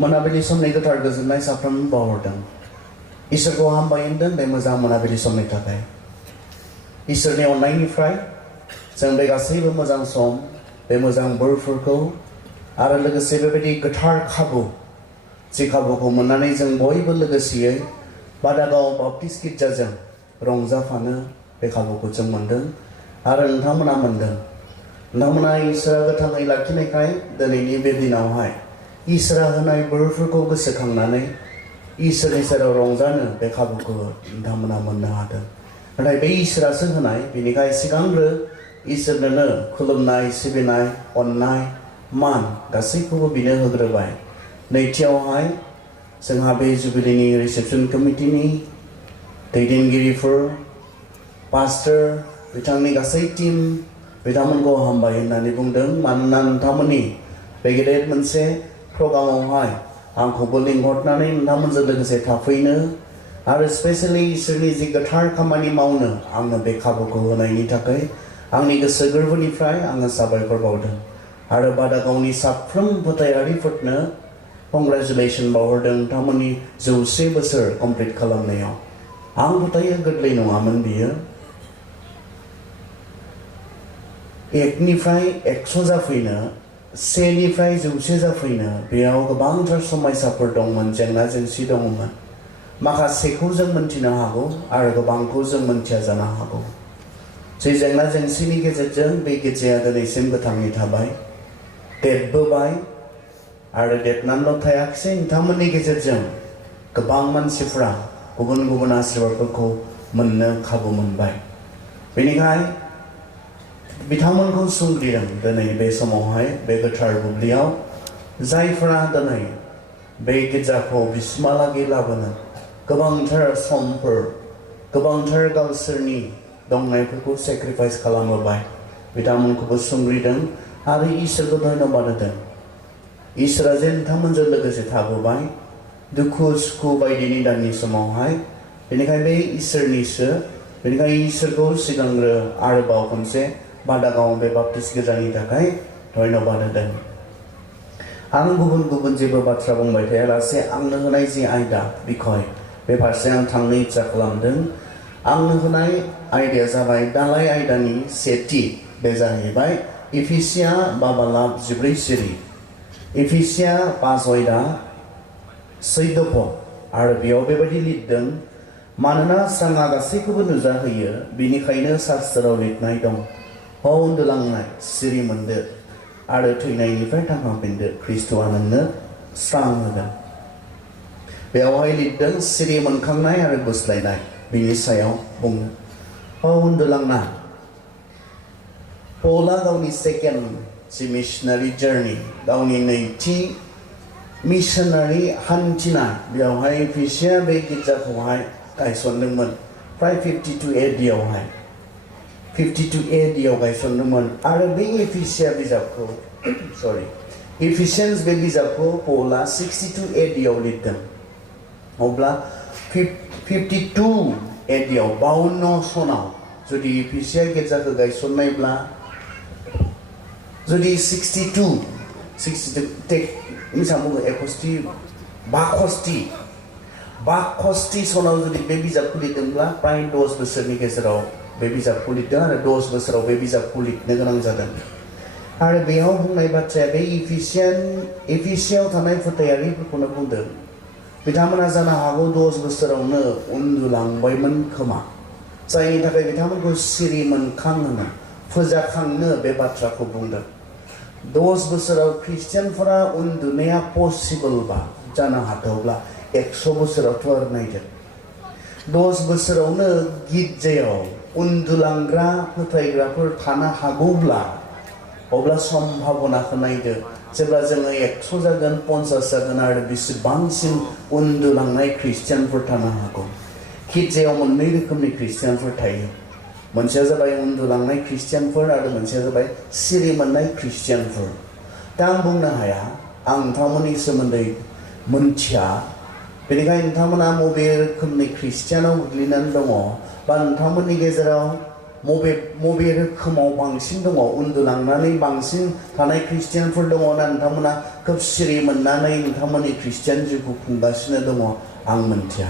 मोनाबिलि समनि गोथार गोजोननाय साफ्रोमबो बावहरदों इसोरखौ हामबाय होनदों बे मोजां मोनाबिलि समनि थाखाय इसोरनि अननायनिफ्राय जों बे गासैबो मोजां सम बे मोजां बोरफोरखौ आरो लोगोसे बेबायदि गोथार खाबु जि खाबुखौ मोननानै जों बयबो लोगोसेयै बादागाव बाप्टिस्ट गिर्जाजों रंजाफानो बे खाबुखौ जों मोनदों आरो नोंथांमोना मोनदों नोंथांमोना इसोरा गोथाङै लाखिनायखाय दिनैनि बे दिनावहाय इसोरा होनाय बोरफोरखौ गोसोखांनानै इसोरनि सेराव रंजानो बे खाबुखौ नोंथांमोना मोननो हादों नाथाय बे इसोरासो होनाय बेनिखाय सिगांग्रो इसोरनोनो खुलुमनाय सिबिनाय अननाय मान गासैखौबो बिनो होग्रोबाय नैथियावहाय जोंहा बे जुबिलिनि रिसेपसन कमिटिनि दैदेनगिरिफोर पास्टर बिथांनि गासै टीम बिथांमोनखौ हामबाय होननानै बुंदों मानोना नोंथांमोननि बे गेदेर मोनसे प्रग्रामावहाय आंखौबो लिंहरनानै नोंथांमोनजों लोगोसे थाफैनो आरो स्पेशली इसोरनि जि गोथार खामानि मावनो आंनो बे खाबुखौ होनायनि थाखाय आंनि गोसो गोरबोनिफ्राय आङो साबायखर बावदों आरो बादागावनि साफ्रोम फोथायारिफोरनो कंग्रेचुलेसन बावहरदों नोंथांमोननि 100 बोसोर कमप्लिट खालामनायाव आं फोथायो गोरलै नङामोन बियो एकनिफ्राय 100 जाफैनो 100निफ्राय 100 जाफैनो बेयाव गोबांथार समयसाफोर दंमोन जेंना जेंसि दंमोन माखासेखौ जों मोनथिनो हागौ आरो गोबांखौ जों मोनथिया जानो हागौ जि जेंना जेंसिनि गेजेरजों बे गिर्जाया दिनैसिम गोथाङै थाबाय देरबोबाय आरो देरनानैल' थायाखिसै नोंथांमोननि गेजेरजों गोबां मानसिफ्रा गुबुन गुबुन आशीर्वादफोरखौ मोननो खाबु मोनबाय बेनिखाय बिथांमोनखौ सुंग्रिदों दिनै बे समावहाय बे गोथार बुब्लियाव जायफोरा दिनै बे गिर्जाखौ बिसिमहालागै लाबोनो गोबांथार समफोर गोबांथार गावसोरनि दंनायफोरखौ सेक्रिफाइस खालामबोबाय बिथांमोनखौबो सुंग्रिदों आरो इसोरखौ धन्यबाद होदों इसोरा जे नोंथांमोनजों लोगोसे थाबोबाय दुखु सुखु बायदिनि दाननि समावहाय बेनिखाय बे इसोरनिसो बेनिखाय इसोरखौ सिगांग्रो आरोबाव खनसे बादागाव बे बाप्टिस्ट गिर्जानि थाखाय धन्यबाद होदों आं गुबुन गुबुन जेबो बाथ्रा बुंबाय थायालासे आंनो होनाय जि आयदा बिखय बे फारसे आं थांनो इच्छा खालामदों आंनो होनाय आयदाया जाबाय दालाय आयदानि सेथि बे जाहैबाय इफिसिया बाबालाब 14 सिरि इफिसिया 5 आयदा 14 पद आरो बेयाव बेबायदि लिरदों मानोना स्राङा गासैखौबो नुजाहोयो बेनिखायनो शास्त्राव लिरनाय दं ह उन्दुलांनाय सिरि मोनदो आरो थैनायनिफ्राय थांखांफिनदो ख्रिस्ट'आ नोंनो स्रां होगोन बेयावहाय लिरदों सिरि मोनखांनाय आरो गुस्लायनाय बिनि सायाव बुङो ह उन्दुलांना पला गावनि सेकेन्ड जि मिशनारि जार्नि गावनि नैथि मिशनारि हान्थिनाय बेयावहाय इफिसिया बे गिर्जाखौहाय गायसनदोंमोन फ्राय 52 AD आवहाय 52 AD आव गायसनदोंमोन आरो बे इफिसिया बिजाबखौ इफिसियान्स बे बिजाबखौ पला 62 AD आव लिरदों अब्ला 52 AD आव 52 सनाव जुदि इफिसिया गिर्जाखौ गायसननायब्ला जुदि 62 बाखस्ति सनाव जुदि बे बिजाबखौ लिरदोंब्ला प्राय 10 बोसोरनि गेजेराव बे बिजाबखौ लिरदों आरो 10 बोसोराव बे बिजाबखौ लिरनो गोनां जादों आरो बेयाव बुंनाय बाथ्राया बे इफिसियाव थानाय फोथायारिफोरखौनो बुंदों बिथांमोना जानो हागौ 10 बोसोरावनो उन्दुलांबायमोन खोमा जायनि थाखाय बिथांमोनखौ सिरि मोनखांहोनो फोजाखांनो बे बाथ्राखौ बुंदों 10 बोसोराव ख्रिस्टियानफोरा उन्दुनाया पसिबोलबा जानो हाथावब्ला 100 बोसोरावथ' आरो नायदों 10 बोसोरावनो गिर्जायाव उन्दुलांग्रा फोथायग्राफोर थानो हागौब्ला अब्ला सम्भावनाखौ नायदो जेब्ला जोङो 100 जागोन 50 जागोन आरो बेसेबांसिम उन्दुलांनाय ख्रिस्टियानफोर थानो हागौ गिर्जायाव मोननै रोखोमनि ख्रिस्टियानफोर थायो मोनसेया जाबाय उन्दुलांनाय ख्रिस्टियानफोर आरो मोनसेया जाबाय सिरि मोननाय ख्रिस्टियानफोर दा आं बुंनो हाया आं नोंथांमोननि सोमोन्दै मोनथिया बेनिखायनो नोंथांमोना बबे रोखोमनि ख्रिस्टियानाव गोग्लैनानै दङ बा नोंथांमोननि गेजेराव मबे रोखोमाव बांसिन दङ उन्दुलांनानै बांसिन थानाय ख्रिस्टियानफोर दङ ना नोंथांमोना खोब सिरि मोननानै नोंथांमोननि ख्रिस्टियान जिउखौ खुंगासिनो दङ आं मिन्थिया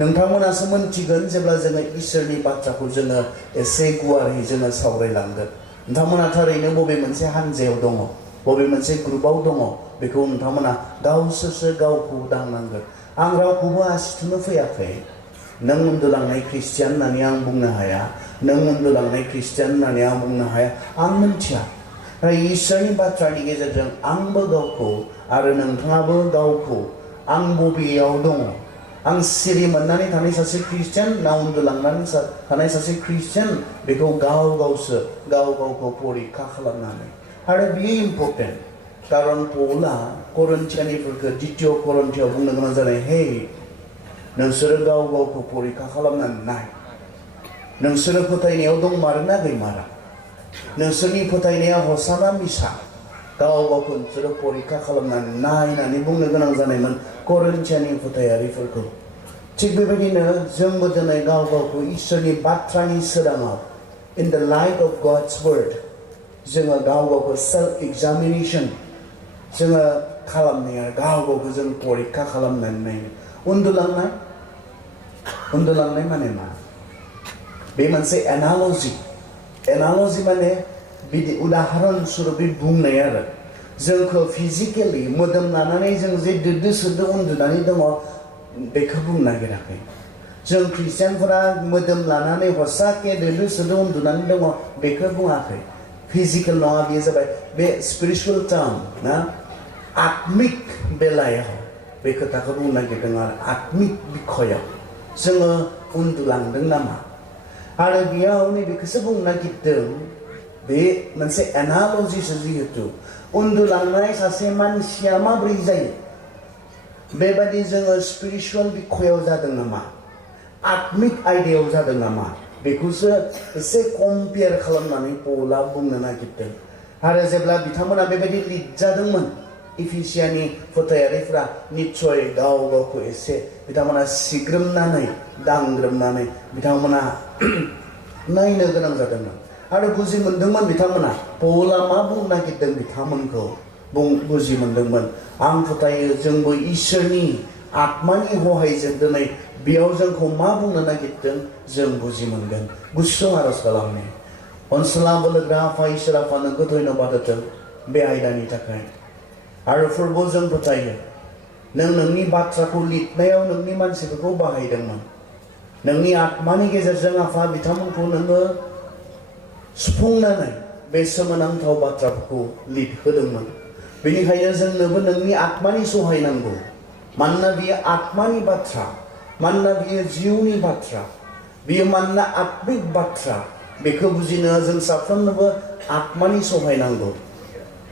नोंथांमोनासो मिन्थिगोन जेब्ला जोङो इसोरनि बाथ्राखौ जोङो एसे गुवारै जोङो सावरायलांगोन नोंथांमोना थारैनो बबे मोनसे हान्जायाव दङ बबे मोनसे ग्रुपआव दङ बेखौ नोंथांमोना गावसोरसो गावखौ दांनांगोन आं रावखौबो आसिथुनो फैयाखै नों उन्दुलांनाय ख्रिस्टियान होननानै आं बुंनो हाया नों उन्दुलांनाय ख्रिस्टियान होननानै आं बुंनो हाया आं मिन्थिया इसोरनि बाथ्रानि गेजेरजों आंबो गावखौ आरो नोंथाङाबो गावखौ आं बबेयाव दङ आं सिरि मोननानै थानाय सासे ख्रिस्टियान ना उन्दुलांनानै थानाय सासे ख्रिस्टियान बेखौ गावसो गावखौ परीक्षा खालामनानै आरो बियो इम्पर्टेन्ट कारन पौला करन्थियानिफोरखौ द्वितीय करन्थियाव बुंनो गोनां जादों हे नोंसोरो गावखौ परीक्षा खालामनानै नाय नोंसोरो फोथायनायाव दंमारोना गैमारा नोंसोरनि फोथायनाया हसाना मिसा गावखौ नोंसोरो परीक्षा खालामनानै नायनानै बुंनो गोनां जानायमोन करन्थियानि फोथायारिफोरखौ थिग बेबायदिनो जोंबो दिनै गावखौ इसोरनि बाथ्रानि सोराङाव in the light of gods word जोङो गावखौ सेल्फ एग्जामिनेशन जोङो खालामनाया गावखौ जों परीक्षा खालामनानै नायनो उन्दुलांनाय माने मा बे मोनसे एनालजि माने बिदि उदाहरन स्वरूपै बुंनाय आरो जोंखौ फिजिकेलि मोदोम लानानै जों जे दोदो सोदो उन्दुनानै दङ बेखौ बुंनो नागिराखै जों ख्रिस्टियानफोरा मोदोम लानानै हसाके दोदो सोदो उन्दुनानै दङ बेखौ बुङाखै फिजिकेल नङा बेयो जाबाय बे स्पिरिचुवेल टार्म ना आत्मिक बेलायाव बे खोथाखौ बुंनो नागिरदों आरो आत्मिक बिखयाव जोङो उन्दुलांदों नामा आरो बेयाव नैबेखौसो बुंनो नागिरदों बे मोनसे एनालजिसो जिहेतु उन्दुलांनाय सासे मानसिया माबोरै जायो बेबायदि जोङो स्पिरिचुवेल बिखयाव जादों नामा आत्मिक आयदायाव जादों नामा बेखौसो एसे कम्पेयार खालामनानै पौला बुंनो नागिरदों आरो जेब्ला बिथांमोना बेबायदि लिरजादोंमोन इफिसियानि फोथायारिफ्रा निस्सय गावखौ एसे बिथांमोना सिग्रोमनानै दांग्रोमनानै बिथांमोना नायनो गोनां जादोंमोन आरो बुजि मोनदोंमोन बिथांमोना पौला मा बुंनो नागिरदों बिथांमोनखौ बुजि मोनदोंमोन आं फोथायो जोंबो इसोरनि आत्मानि हहायजों दिनै बेयाव जोंखौ मा बुंनो नागिरदों जों बुजि मोनगोन गुसुं आरज खालामनो अनसुला बोलोग्रा आफा इसोर आफा नोंखौ धन्यबाद होथों बे आयदानि थाखाय आरो फोरबो जों फोथायो नोंनि बाथ्राखौ लिरनायाव नोंनि मानसिफोरखौ बाहायदोंमोन नोंनि आत्मानि गेजेरजों आफा बिथांमोनखौ नोङो सुफुंनानै बे सोमोनांथाव बाथ्राफोरखौ लिरहोदोंमोन बेनिखायनो जोंनोबो नोंनि आत्मानि सहाय नांगौ मानोना बियो आत्मानि बाथ्रा मानोना बियो जिउनि बाथ्रा बियो मानोना आत्मिक बाथ्रा बेखौ बुजिनो जों साफ्रोमनोबो आत्मानि सहाय नांगौ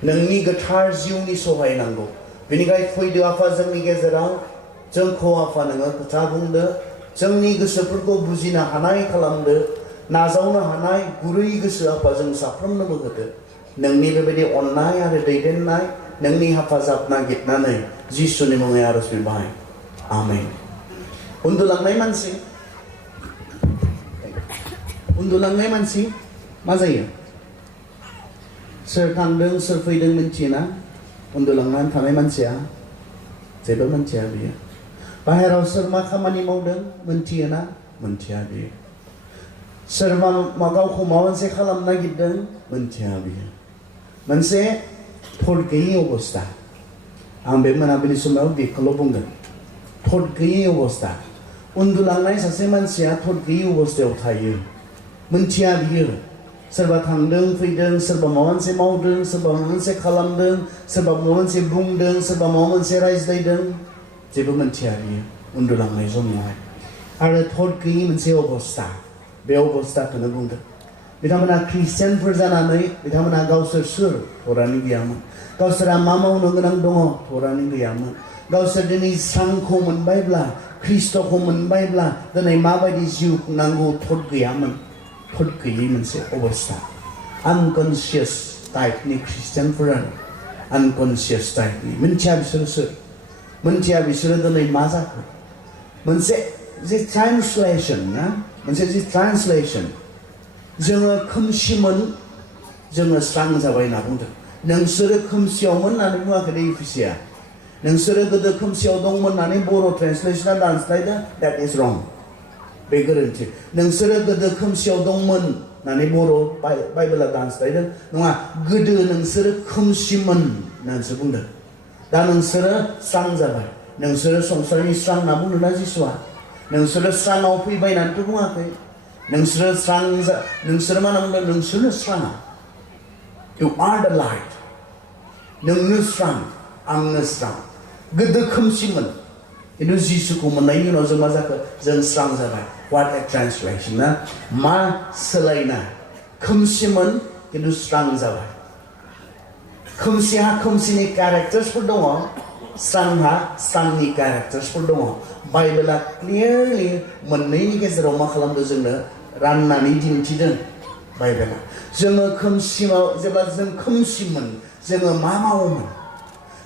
नोंनि गोथार जिउनि सहाय नांगौ बेनिखायनो फैदो आफा जोंनि गेजेराव जोंखौ आफा नोङो खोथा बुंदो जोंनि गोसोफोरखौ बुजिनो हानाय खालामदो नाजावनो हानाय गुरै गोसो आफा जों साफ्रोमनोबो होदो नोंनि बेबायदि अननाय आरो दैदेननाय नोंनि हेफाजाब नागिरनानै जिसुनि मुङै आरज बिबाय आमेन उन्दुलांनाय मानसि मा जायो सोर थांदों सोर फैदों मिन्थियोना उन्दुलांनानै थानाय मानसिया जेबो मिन्थिया बियो बाहेराव सोर मा खामानि मावदों मिन्थियोना मिन्थिया बियो सोर मा गावखौ माबा मोनसे खालामनो नागिरदों मिन्थिया बियो मोनसे थद गैयै अबस्था आं बे मोनाबिलि समाव बेखौल' बुंगोन थद गैयै अबस्था उन्दुलांनाय सासे मानसिया थद गैयै अबस्थायाव थायो मिन्थिया बियो सोरबा थांदों फैदों सोरबा माबा मोनसे मावदों सोरबा माबा मोनसे खालामदों सोरबा माबा मोनसे बुंदों सोरबा माबा मोनसे रायज्लायदों जेबो मिन्थिया बियो उन्दुलांनाय समावहाय आरो थद गैयै मोनसे अबस्था बे अबस्थाखौनो बुंदों बिथांमोना ख्रिस्टियानफोर जानानै बिथांमोना गावसोर सोर थरानि गैयामोन गावसोरा मा मावनो गोनां दङ थरानि गैयामोन गावसोर दिनै स्रांखौ मोनबायब्ला ख्रिस्ट'खौ मोनबायब्ला दिनै माबायदि जिउ खुंनांगौ थद गैयामोन थद गैयै मोनसे अबस्था आनकनसियास टाइपनि ख्रिस्टियानफोरानो आनकनसियास टाइपनि मिन्थिया बिसोरो सोर मिन्थिया बिसोरो दिनै मा जाखो मोनसे जे ट्रान्सलेसन ना मोनसे जे ट्रान्सलेसन जोङो खोमसिमोन जोङो स्रां जाबाय होनना बुंदों नोंसोरो खोमसियावमोन होननानै बुङाखै दै इफिसिया नोंसोरो गोदो खोमसियाव दंमोन होननानै बर' ट्रेन्सलेसना दानस्लायदों that is wrong बे गोरोन्थि नोंसोरो गोदो खोमसियाव दंमोन होननानै बर' बाइबेला दानस्लायदों नङा गोदो नोंसोरो खोमसिमोन होननानैसो बुंदों दा नोंसोरो स्रां जाबाय नोंसोरो संसारनि स्रां होनना बुंदोंना जिसुआ नोंसोरो स्राङाव फैबाय होननानैथ' बुङाखै नोंसोरो नोंसोरो मा होनना बुंदों नोंसोरनो स्राङा You are the light नोंनो स्रां आंनो स्रां गोदो खोमसिमोन खिन्थु जिसुखौ मोननायनि उनाव जों मा जाखो जों स्रां जाबाय What a translation ना मा सोलायनाय खोमसिमोन खिन्थु स्रां जाबाय खोमसिहा खोमसिनि कैरेक्टार्सफोर दङ स्रांहा स्रांनि कैरेक्टार्सफोर दङ बाइबेला क्लियारलि मोननैनि गेजेराव मा खालामदों जोंनो राननानै दिन्थिदों बाइबेला जोङो खोमसियाव जेब्ला जों खोमसिमोन जोङो मा मावोमोन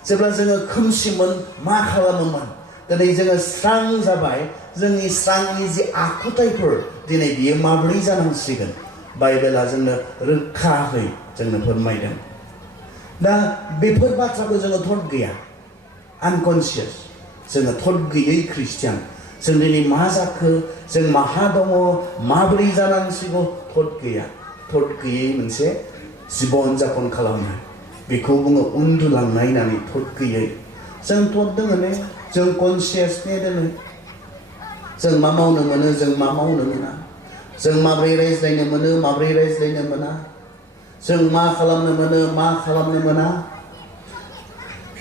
जेब्ला जोङो खोमसिमोन मा खालामोमोन दिनै जोङो स्रां जाबाय जोंनि स्रांनि जि आखुथायफोर दिनै बियो माबोरै जानांसिगोन बाइबेला जोंनो रोखायै जोंनो फोरमायदों दा बेफोर बाथ्राखौ जोङो थट गैया आनकनसियास जोङो थट गैयै ख्रिस्टियान जों दिनै मा जाखो जों माहा दङ माबोरै जानांसिगौ थट गैया थट गैयै मोनसे जिबन जापन खालामनाय बेखौ बुङो उन्दुलांनाय होननानै थट गैयै जों थट दोङो ने जों कनसियासने दोङो जों मा मावनो मोनो जों मा मावनो मोना जों माबोरै रायज्लायनो मोनो माबोरै रायज्लायनो मोना जों मा खालामनो मोनो मा खालामनो मोना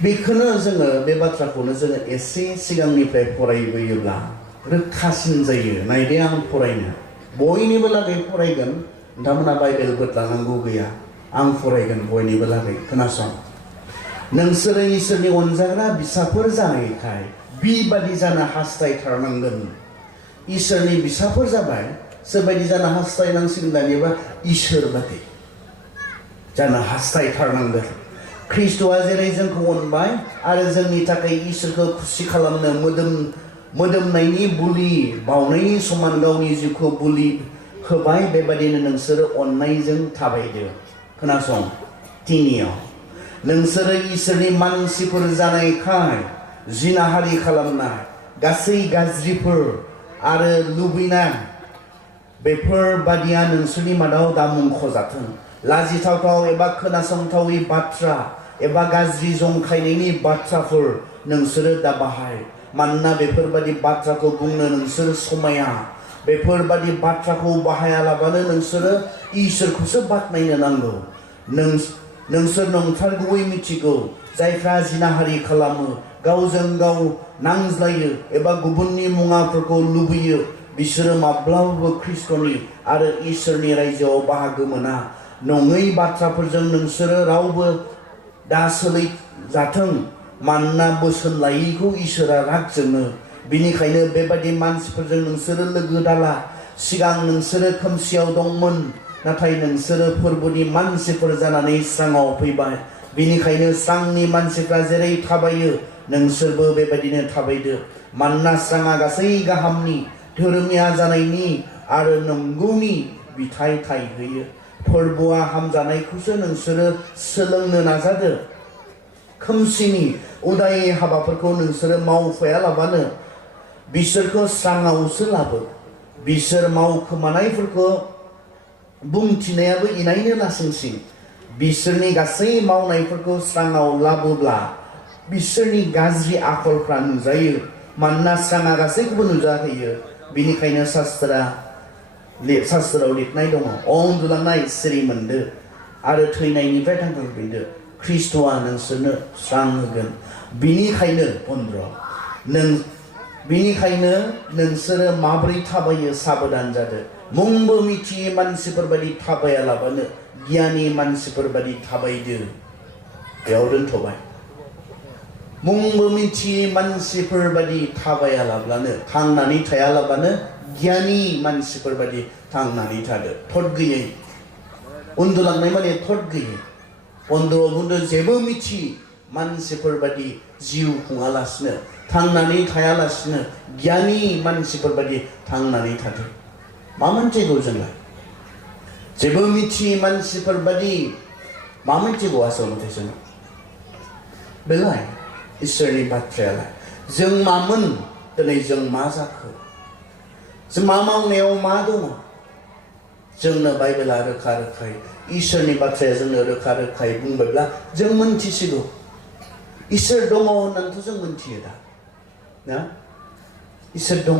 बेखौनो जोङो बे बाथ्राखौनो जोङो एसे सिगांनिफ्राय फरायबोयोब्ला रोखासिन जायो नायदे आं फरायनो बयनिबो लागै फरायगोन नोंथांमोना बाइबेल बोदलांनांगौ गैया आं फरायगोन बयनिबो लागै खोनासं नोंसोरो इसोरनि अनजाग्रा बिसाफोर जानायखाय बिबादि जानो हास्थायथारनांगोन इसोरनि बिसाफोर जाबाय सोरबायदि जानो हास्थायनांसिगोन दानिबा इसोर बादि जानो हास्थायथारनांगोन ख्रिस्ट'आ जेरै जोंखौ अनबाय आरो जोंनि थाखाय इसोरखौ खुसि खालामनो मोदोमनायनि बुलि बावनायनि समान गावनि जिउखौ बुलि होबाय बेबादिनो नोंसोरो अननायजों थाबायदो खोनासं तिनियाव नोंसोरो इसोरनि मानसिफोर जानायखाय जिनाहारि खालामनाय गासै गाज्रिफोर आरो लुबैनाय बेफोरबादिया नोंसोरनि मादाव दा मुंख'जाथों लाजिथावथाव एबा खोनासंथावै बाथ्रा एबा गाज्रि जंखायनायनि बाथ्राफोर नोंसोरो दा बाहाय मानोना बेफोरबादि बाथ्राखौ बुंनो नोंसोर समाया बेफोरबादि बाथ्राखौ बाहायालाबानो नोंसोरो इसोरखौसो बाख्नायनो नांगौ नोंसोर नंथारगौयै मिथिगौ जायफ्रा जिनाहारि खालामो गावजों गाव नांज्लायो एबा गुबुननि मुवाफोरखौ लुबैयो बिसोरो माब्लाबाबो ख्रिस्ट'नि आरो इसोरनि रायजोआव बाहागो मोना नङै बाथ्राफोरजों नोंसोरो रावबो दा सोलिजाथों मानोना बोसोन लायैखौ इसोरा राग जोङो बिनिखायनो बेबादि मानसिफोरजों नोंसोरो लोगो दाला सिगां नोंसोरो खोमसियाव दंमोन नाथाय नोंसोरो फोरबोनि मानसिफोर जानानै स्राङाव फैबाय बिनिखायनो स्रांनि मानसिफ्रा जेरै थाबायो नोंसोरबो बेबायदिनो थाबायदो मानोना स्राङा गासै गाहामनि धोरोमिया जानायनि आरो नंगौनि बिथाइ थायहोयो फोरबोआ हामजानायखौसो नोंसोरो सोलोंनो नाजादो खोमसिनि उदायै हाबाफोरखौ नोंसोरो मावफायालाबानो बिसोरखौ स्राङावसो लाबो बिसोर मावखोमानायफोरखौ बुंथिनायाबो इनायनो लासिंसिं बिसोरनि गासै मावनायफोरखौ स्राङाव लाबोब्ला बिसोरनि गाज्रि आखलफ्रा नुजायो मानोना स्राङा गासैखौबो नुजाहोयो बिनिखायनो शास्त्राव लिरनाय दङ उन्दुलांनाय सिरि मोनदो आरो थैनायनिफ्राय थांखांफिनदो ख्रिस्ट'आ नोंसोरनो स्रां होगोन बिनिखायनो नोंसोरो माबोरै थाबायो साबधान जादो मुंबो मिथियै मानसिफोर बायदि थाबायालाबानो गियानि मानसिफोर बायदि थाबायदो बेयाव दोनथ'बाय मुंबो मिथियै मानसिफोर बायदि थाबायालाबानो थांनानै थायालाबानो गियानि मानसिफोर बायदि थांनानै थादो थट गैयै उन्दुलांनाय माने थट गैयै बन्द'आव बुंदो जेबो मिथियै मानसिफोर बायदि जिउ खुङालासिनो थांनानै थायालासिनो गियानि मानसिफोर बायदि थांनानै थादो मा मोनथिगौ जोंलाय जेबो मिथियै मानसिफोर बादि मा मिथिगौ आसलथे जोङो बेलाय इसोरनि बाथ्रायालाय जों मामोन दिनै जों मा जाखो जों मा मावनायाव मा दङ जोंनो बाइबेला रोखा रोखायै इसोरनि बाथ्राया जोंनो रोखा रोखायै बुंबायब्ला जों मोनथिसिगौ इसोर दङ होननानैथ' जों मोनथियो दा ना इसोर दङ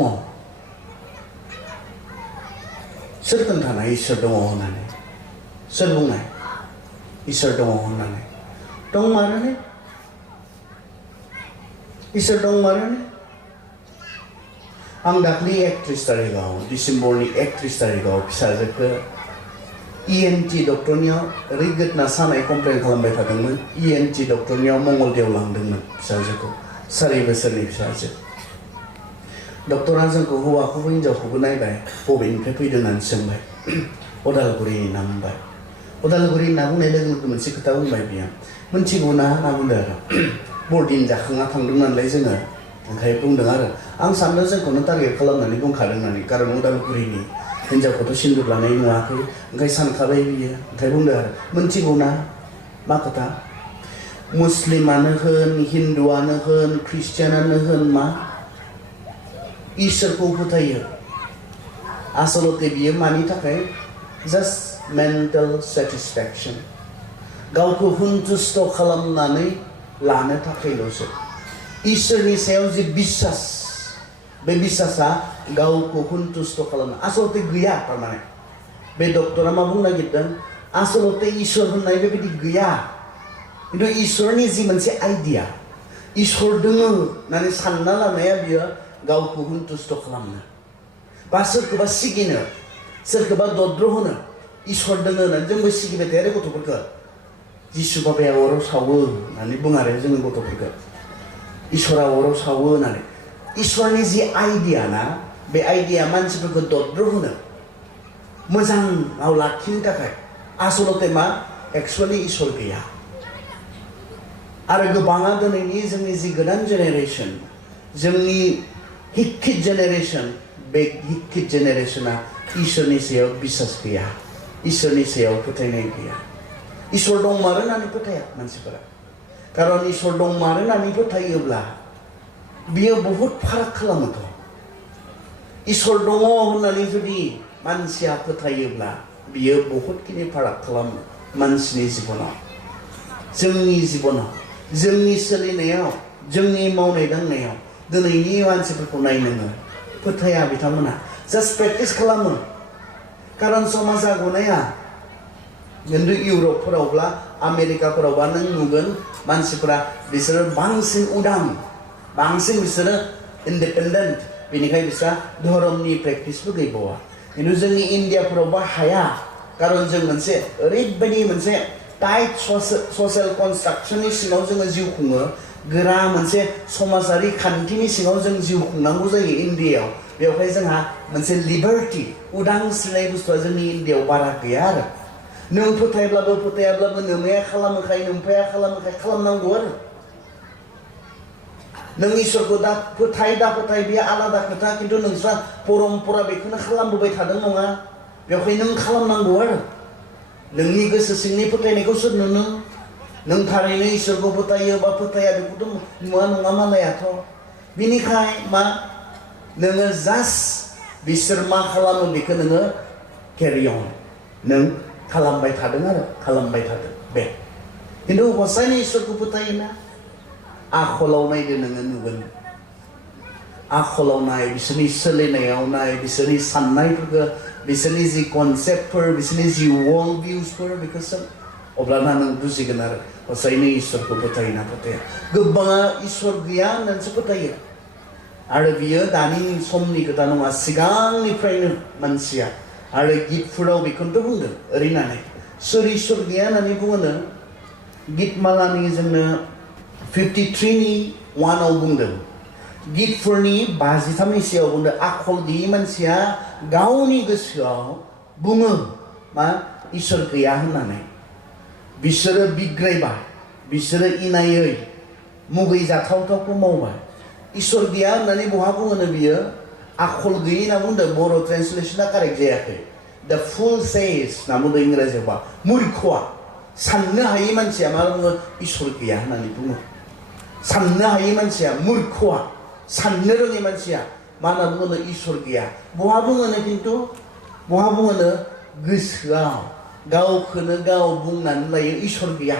सोर खोन्थानाय इसोर दङ होननानै सोर बुंनाय इसोर दङ होननानै दं मारैनो इसोर दं मारैनो आं दाख्लि 31 तारिखआव डिसेम्बरनि 31 तारिखआव फिसाजोखौ ENT डक्टरनियाव ओरैगोदना सानाय कमप्लेन खालामबाय थादोंमोन ENT डक्टरनियाव मंगलदैयाव लांदोंमोन फिसाजोखौ 4 बोसोरनि फिसाजो डक्टरा जोंखौ हौवाखौबो हिनजावखौबो नायबाय बबेनिफ्राय फैदों होननानै सोंबाय उदालगुरिनि होनना बुंबाय उदालगुरि होनना बुंनाय लोगो लोगो मोनसे खोथा बुंबाय बियो मोनथिगौ ना होनना बुंदों आरो बरदिन जाखांना थांदों नालाय जोङो ओंखाय बुंदों आरो आं सानदों जोंखौनो टारगेट खालामनानै बुंखादों होननानै कारन उदालगुरिनि हिनजावखौथ' सिन्दुर लानाय नुवाखै ओंखाय सानखाबाय बियो ओंखाय बुंदों आरो मोनथिगौ ना मा खोथा मुस्लिमानो होन हिन्दुआनो होन ख्रिस्टियानानो होन मा इसोरखौ फोथायो आसलते बियो मानि थाखाय जास्ट मेन्टेल सेटिसफेक्सन गावखौ सन्तुष्ट खालामनानै लानो थाखायल'सो इसोरनि सायाव जे बिश्वास बे बिश्वासा गावखौ सन्तुष्ट खालामनो आसलते गैया थारमाने बे डक्टरा मा बुंनो नागिरदों आसलते इसोर होननाय बेबायदि गैया खिन्थु इसोरनि जि मोनसे आइडिया इसोर दङ होननानै सानना लानाया बियो गावखौ सन्तुष्ट खालामनो बा सोरखौबा सिगिनो सोरखौबा दद्र होनो इसोर दङ होननानै जोंबो सिगिबाय थायो आरो गथ'फोरखौ जिसु बाबाया अराव सावो होननानै बुङो आरो जोङो गथ'फोरखौ इसोरा अराव सावो होननानै इसोरनि जि आइडिया ना बे आइडिया मानसिफोरखौ दद्र होनो मोजाङाव लाखिनो थाखाय आसलते मा एक्चुअली इसोर गैया आरो गोबाङा दिनैनि जोंनि जि गोदान जेनेरेसन जोंनि हिक्कित जेनेरेसन बे हिक्कित जेनेरेसना इसोरनि सायाव बिश्वास गैया इसोरनि सायाव फोथायनाय गैया इसोर दं मारो होननानै फोथाया मानसिफोरा कारन इसोर दं मारो होननानै फोथायोब्ला बियो बहुत फाराग खालामोथ' इसोर दङ होननानै जुदि मानसिया फोथायोब्ला बियो बहुतखिनि फाराग खालामो मानसिनि जिबनाव जोंनि जिबनाव जोंनि सोलिनायाव जोंनि मावनाय दांनायाव दिनैनि मानसिफोरखौ नाय नोङो फोथाया बिथांमोना जास्ट प्रेक्टिस खालामो कारन समाजा गनाया खिन्थु इउरपफोरावब्ला आमेरिकाफोरावबा नों नुगोन मानसिफोरा बिसोरो बांसिन उदां बांसिन बिसोरो इन्डिपेन्डेन्ट बेनिखाय बिसोरा धर्मनि प्रेक्टिसबो गैबावा खिन्थु जोंनि इन्डियाफोरावबा हाया कारन जों मोनसे ओरैबायदि मोनसे टाइट ससियेल कनस्ट्राक्सननि सिङाव जोङो जिउ खुङो गोरा मोनसे समाजारि खान्थिनि सिङाव जों जिउ खुंनांगौ जायो इन्डियायाव बेवहाय जोंहा मोनसे लिबार्टि उदांस्रिनाय बुस्थुआ जोंनि इन्डियायाव बारा गैया आरो नों फोथायब्लाबो फोथायाब्लाबो नोमाया खालामोखाय नोमफाया खालामोखाय खालामनांगौ आरो नों इसोरखौ दा फोथाय बेयो आलादा खोथा खिन्थु नोंस्रा परम्परा बेखौनो खालामबोबाय थादों नङा बेवहाय नों खालामनांगौ आरो नोंनि गोसो सिंनि फोथायनायखौ सोर नुनो नों थारैनो इसोरखौ फोथायो बा फोथाया बेखौथ' नुवा नङा मालायाथ' बिनिखाय मा नोङो जास्ट बिसोर मा खालामो बेखौ नोङो केरि अन नों खालामबाय थादों आरो खालामबाय थादों बे खिन्थु हसायनि इसोरखौ फोथायोना आखलाव नायदो नोङो नुगोन आखलाव नाय बिसोरनि सोलिनायाव नाय बिसोरनि साननायफोरखौ बिसोरनि जि कनसेप्टफोर बिसोरनि जि वर्ल्ड भिउसफोर बेखौ सों अब्लाना नों बुजिगोन आरो हसायनो इसोरखौ फोथायोना फोथाया गोबाङा इसोर गैया होननानैसो फोथायो आरो बियो दानि समनि खोथा नङा सिगांनिफ्रायनो मानसिया आरो गितफोराव बेखौनोथ' बुंदों ओरैनानै सोर इसोर गैया होननानै बुङोनो गितमालानि जोंनो 53नि 1आव बुंदों गितफोरनि 53नि सिगाङाव बुंदों आखल गैयि मानसिया गावनि गोसोआव बुङो मा इसोर गैया होननानै बिसोरो बिग्रायबाय बिसोरो इनायै मुगै जाथावथावखौ मावबाय इसोर गैया होननानै बहा बुङोनो बियो आखल गैयि होनना बुंदों बर' ट्रेन्सलेसना कारेक्ट जायाखै the fool says 나무도 इंरा지याव बा मूर्खआ साननो हायै मानसिया मा बुङो इसोर गैया होननानै बुङो साननो हायै मानसिया मूर्खआ साननो रोङै मानसिया मा होनना बुङो इसोर गैया बहा बुङोनो खिन्थु बहा बुङोनो गोसोआव गावखौनो गाव बुंनानै लायो इसोर गैया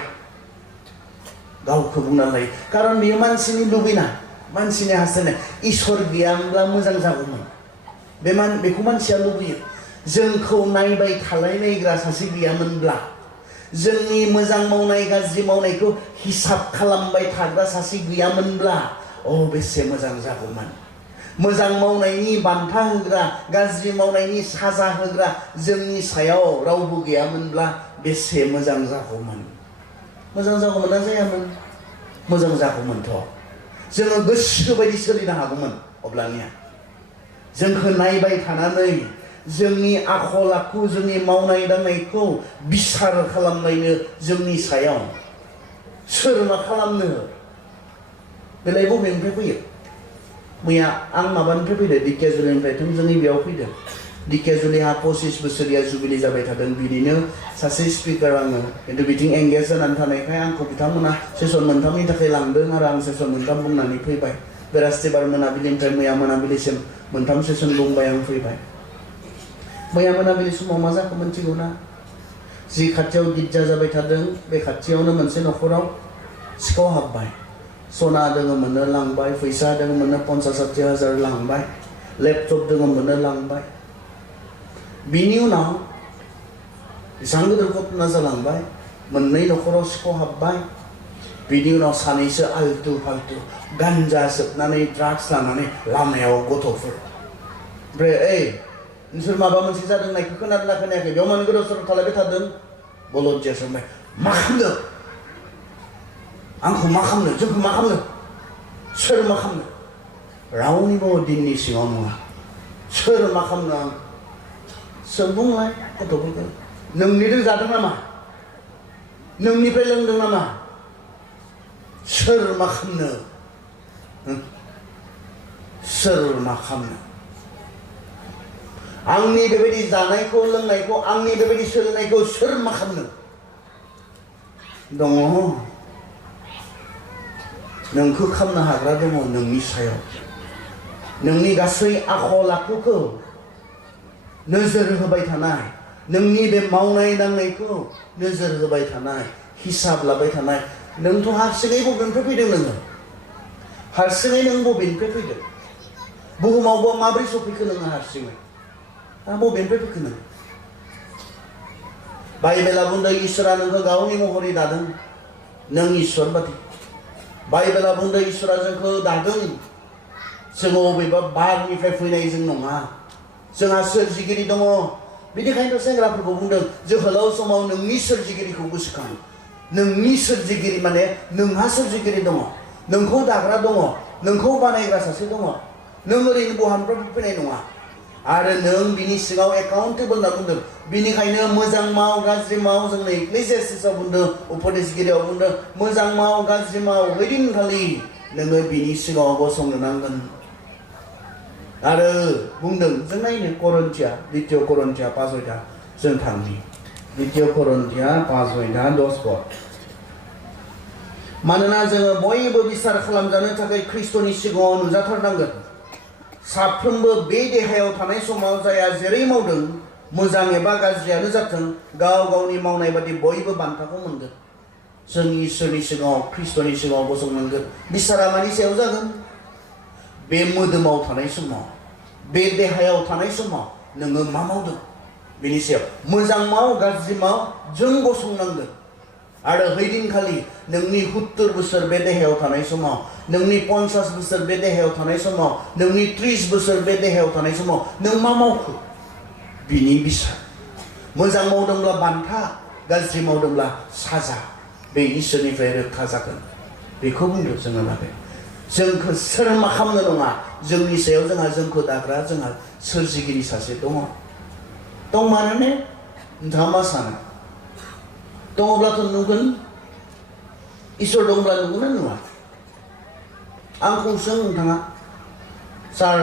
गावखौ बुंनानै लायो खारन बेयो मानसिनि लुबैनाय मानसिनि हास्थायनाय इसोर गैयामोनब्ला मोजां जागौमोन बेखौ मानसिया लुबैयो जोंखौ नायबाय थालायनायग्रा सासे गैयामोनब्ला जोंनि मोजां मावनाय गाज्रि मावनायखौ हिसाब खालामबाय थाग्रा सासे गैयामोनब्ला बेसे मोजां जागौमोन मोजां मावनायनि बान्था होग्रा गाज्रि मावनायनि साजा होग्रा जोंनि सायाव रावबो गैयामोनब्ला बेसे मोजां जागौमोन ना जायामोन मोजां जागौमोनथ जोङो गोसो बायदि सोलिनो हागौमोन अब्लानिया जोंखौ नायबाय थानानै जोंनि आखल आखु जोंनि मावनाय दांनायखौ बिसार खालामनायनो जोंनि सायाव सोर मा खालामनो बेलाय बबेनिफ्राय फैयो मैया आं माबानिफ्राय फैदों दिकेजुलिनिफ्राय थोंजोङै बेयाव फैदों दिकेजुलिहा 25 बोसोरिया जुबिलि जाबाय थादों बिनिनो सासे स्पिकार आङो खिन्थु बिथिं एंगेज जानानै थानायखाय आंखौ बिथांमोना सेसन मोनथामनि थाखाय लांदों आरो आं सेसन मोनथाम बुंनानै फैबाय बेरास्तिबार मोनाबिलिनिफ्राय मैया मोनाबिलिसिम मोनथाम सेसन बुंबाय आं फैबाय मैया मोनाबिलि समाव मा जाखो मोनथिगौ ना जि खाथियाव गिर्जा जाबाय थादों बे खाथियावनो मोनसे न'खराव सिखाव हाबबाय सना दोङोमोननो लांबाय फैसा दोङोमोननो 50-60 हाजार लांबाय लेपटप दोङोमोननो लांबाय बिनि उनाव एसां गिदिर घटना जालांबाय मोननै न'खराव सिखाव हाबबाय बिनि उनाव सानैसो आलतु फालतु गान्जा सोबनानै ड्राग्स लानानै लामायाव गथ'फोर ओमफ्राय नोंसोर माबा मोनसे जादों नायखौ खोनादोंना खोनायाखै बेयाव मानो गोदाव सोराव थालायबाय थादों बलदजिया सोंबाय मा खालामनो आंखौ मा खालामनो जोंखौ मा खालामनो सोर मा खालामनो रावनिबो दिननि सिङाव नङा सोर मा खालामनो आं सोर बुंलाय गथ'फोरखौ नोंनिजों जादों नामा नोंनिफ्राय लोंदों नामा सोर मा खालामनो सोर मा खालामनो आंनि बेबायदि जानायखौ लोंनायखौ आंनि बेबायदि सोलिनायखौ सोर मा खालामनो दङ नोंखौ खालामनो हाग्रा दङ नोंनि सायाव नोंनि गासै आखल आखुखौ नोजोर होबाय थानाय नोंनि बे मावनाय दांनायखौ नोजोर होबाय थानाय हिसाब लाबाय थानाय नोंथ' हारसिङै बबेनिफ्राय फैदों नोङो हारसिङै नों बबेनिफ्राय फैदों बुहुमावबो माब्रै सफैखो नोङो हारसिङै बबेनिफ्राय फैखो नों बाइबेला बुंदों इसोरा नोंखौ गावनि महरै दादों नों इसोर बादि बाइबेला बुंदों इसोरा जोंखौ दादों जों बबेबा बारनिफ्राय फैनाय जों नङा जोंहा सोरजिगिरि दङ बेनिखायनोथ' सेंग्राफोरखौ बुंदों जोहोलाव समाव नोंनि सोरजिगिरिखौ गोसोखां नोंनि सोरजिगिरि माने नोंहा सोरजिगिरि दङ नोंखौ दाग्रा दङ नोंखौ बानायग्रा सासे दङ नों ओरैनो बहानिफ्राय फैनाय नङा आरो नों बिनि सिगाङाव एकाउन्टेबल होनना बुंदों बिनिखायनो मोजां माव गाज्रि माव जोंनो इक्लेसियास्टिसआव बुंदों उपदेशगिरियाव बुंदों मोजां माव गाज्रि माव ओइदिनखालि नोङो बिनि सिगाङाव गसंनो नांगोन आरो बुंदों जों नायनो करन्थिया द्वितीय करन्थिया 5 जों थांनि द्वितीय करन्थिया 5:10 मानोना जोङो बयबो बिसार खालामजानो थाखाय ख्रिस्ट'नि सिगाङाव नुजाथारनांगोन साफ्रोमबो बे देहायाव थानाय समाव जाया जेरै मावदों मोजां एबा गाज्रियानो जाथों गाव गावनि मावनाय बादि बयबो बान्थाखौ मोनगोन जों इसोरनि सिगाङाव ख्रिस्ट'नि सिगाङाव गसंनांगोन बिसारा मानि सायाव जागोन बे मोदोमाव थानाय समाव बे देहायाव थानाय समाव नोङो मा मावदों बेनि सायाव मोजां माव गाज्रि माव जों गसंनांगोन आरो हैदिनखालि नोंनि 70 बोसोर बे देहायाव थानाय समाव नोंनि 50 बोसोर बे देहायाव थानाय समाव नोंनि 30 बोसोर बे देहायाव थानाय समाव नों मा मावखो बिनि बिसार मोजां मावदोंब्ला बान्था गाज्रि मावदोंब्ला साजा बे इसोरनिफ्राय रोखा जागोन बेखौ बुंदों जोङो लागै जोंखौ सोर मा खालामनो नङा जोंनि सायाव जोंहा जोंखौ दाग्रा जोंहा सोरजिगिरि सासे दङ माने नोंथाङा मा सानो दङब्लाथ' नुगोन इसोर दंब्ला नुगोन ना नुवा आंखौ सों नोंथाङा सार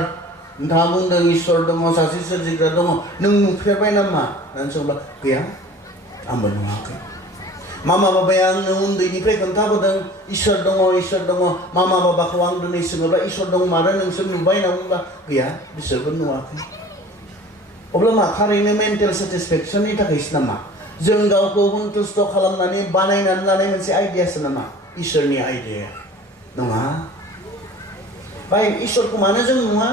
नोंथाङा बुंदों इसोर दङ सासे सोरजिग्रा दङ नों नुफेरबाय नामा होननानै सोंब्ला गैया आंबो नुवाखै मामा बाबाया आंनो उन्दैनिफ्राय खोन्थाबोदों इसोर दङ मामा बाबाखौ आं दिनै सोङोब्ला इसोर दं मारो नोंसोर नुबाय होनना बुंब्ला गैया बिसोरबो नुवाखै अब्ला मा थारैनो मेन्टेल सेटिसफेक्सननि थाखायसो नामा जों गावखौ सन्तुष्ट खालामनानै बानायनानै लानाय मोनसे आइडियासो नामा इसोरनि आइडिया नङा बाय इसोरखौ मानो जों नुवा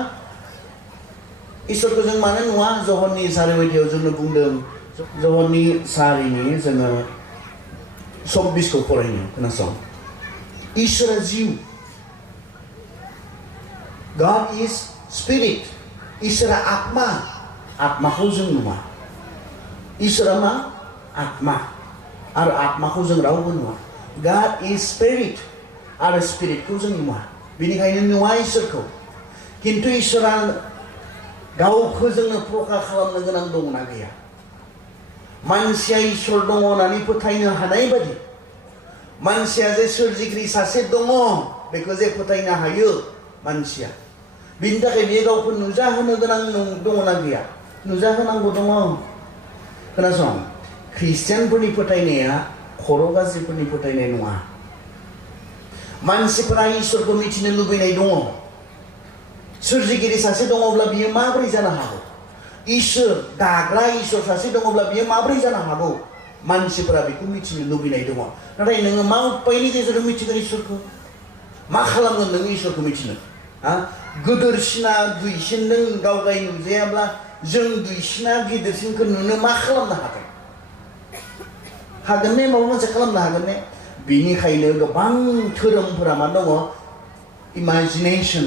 इसोरखौ जों मानो नुवा जहननि 4 बायदियाव जोंनो बुंदों जहननि 4नि जोङो 24 खौ फरायनो खोनासं इसोरा जिउ God is spirit इसोरा आत्मा आत्माखौ जों नुवा इसोरा मा आत्मा आरो आत्माखौ जों रावबो नुवा God is spirit आरो स्पिरिटखौ जों नुवा बेनिखायनो नुवा इसोरखौ किन्तु इसोरा गावखौ जोंनो प्रकाश खालामनो गोनां दंना गैया मानसिया इसोर दङ होननानै फोथायनो हानाय बादि मानसिया जे सोरजिगिरि सासे दङ बेखौ जे फोथायनो हायो मानसिया बिनि थाखाय बियो गावखौ नुजाहोनो गोनां दङना गैया नुजाहोनांगौ दङ खोनासं ख्रिस्टियानफोरनि फोथायनाया खर' गाज्रिफोरनि फोथायनाय नङा मानसिफोरा इसोरखौ मिथिनो लुबैनाय दङ सोरजिगिरि सासे दङब्ला बियो माबोरै जानो हागौ इसोर दाग्रा इसोर सासे दङब्ला बियो माबोरै जानो हागौ मानसिफोरा बेखौ मिथिनो लुबैनाय दङ नाथाय नोङो मा उपायनि गेजेरजों मिथिगोन इसोरखौ मा खालामगोन नों इसोरखौ मिथिनो गोदोरसिना दुइसिन नों गाव गाय नुजायाब्ला जों दुइसिना गिदिरसिनखौ नुनो मा खालामनो हागोन ने माबा मोनसे खालामनो हागोन ने बिनिखायनो गोबां धोरोमफोरा मा दङ इमाजिनेसन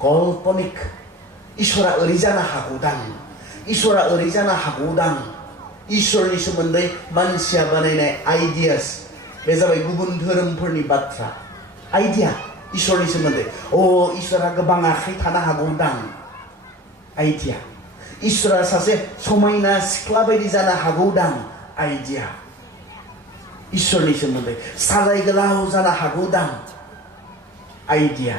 कल्पनिक इसोरा ओरै जानो हागौदां इसोरा ओरै जानो हागौदां इसोरनि सोमोन्दै मानसिया बानायनाय आइडियास बे जाबाय गुबुन धोरोमफोरनि बाथ्रा आइडिया इसोरनि सोमोन्दै इसोरा गोबां आखाइ थानो हागौदां आइडिया इसोरा सासे समायना सिख्ला बायदि जानो हागौदां आइडिया इसोरनि सोमोन्दै साजाय गोलाव जानो हागौदां आइडिया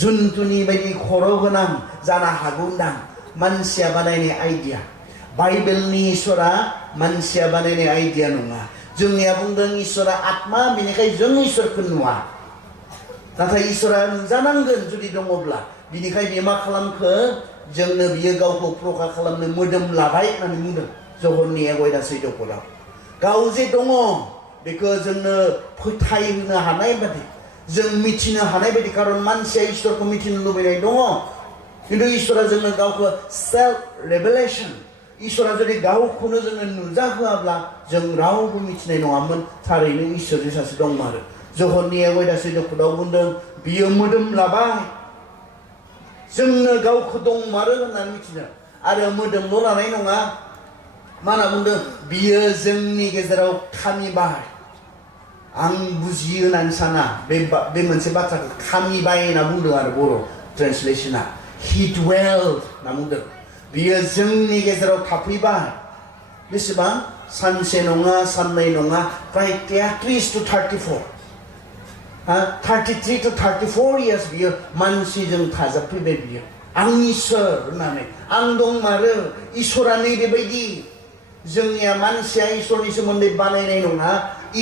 जुन्थुनि बायदि खर' गोनां जानो हागौदां मानसिया बानायनाय आइडिया बाइबेलनि इसोरा मानसिया बानायनाय आइडिया नङा जोंनिया बुंदों इसोरा आत्मा बेनिखायनो जों इसोरखौ नुवा नाथाय इसोरा नुजानांगोन जुदि दङब्ला बिनिखाय बियो मा खालामखो जोंनो बियो गावखौ प्रकाश खालामनो मोदोम लाबाय होननानै बुंदों जहननि 11:14 गाव जे दङ बेखौ जोंनो फोथायहोनो हानाय बादि जों मिथिनो हानाय बादि खारन मानसिया इसोरखौ मिथिनो लुबैनाय दङ किन्तु इसोरा जोंनो गावखौ सेल्फ रेभेलेसन इसोरा जुदि गावखौनो जोंनो नुजाहोआब्ला जों रावबो मिथिनाय नङामोन थारैनो इसोर जे सासे दंमारो जहननि 11:14 बुंदों बियो मोदोम लाबाय जोंनो गावखौ दंमारो होननानै मिथिनो आरो मोदोमल' लानाय नङा मा होनना बुंदों बियो जोंनि गेजेराव खामिबाय आं बुजियो होननानै साना बे मोनसे बाथ्राखौ खामिबाय होनना बुंदों आरो बर' ट्रेन्सलेसना हि dwelled होनना बुंदों बियो जोंनि गेजेराव थाफैबाय बेसेबां सानसे नङा साननै नङा प्राय 33 to 34 33 to 34 years बियो मानसिजों थाजाबफैबाय बियो आंनि इसोर होननानै आं दंमारो इसोरा नैबेबायदि जोंनिया मानसिया इसोरनि सोमोन्दै बानायनाय नङा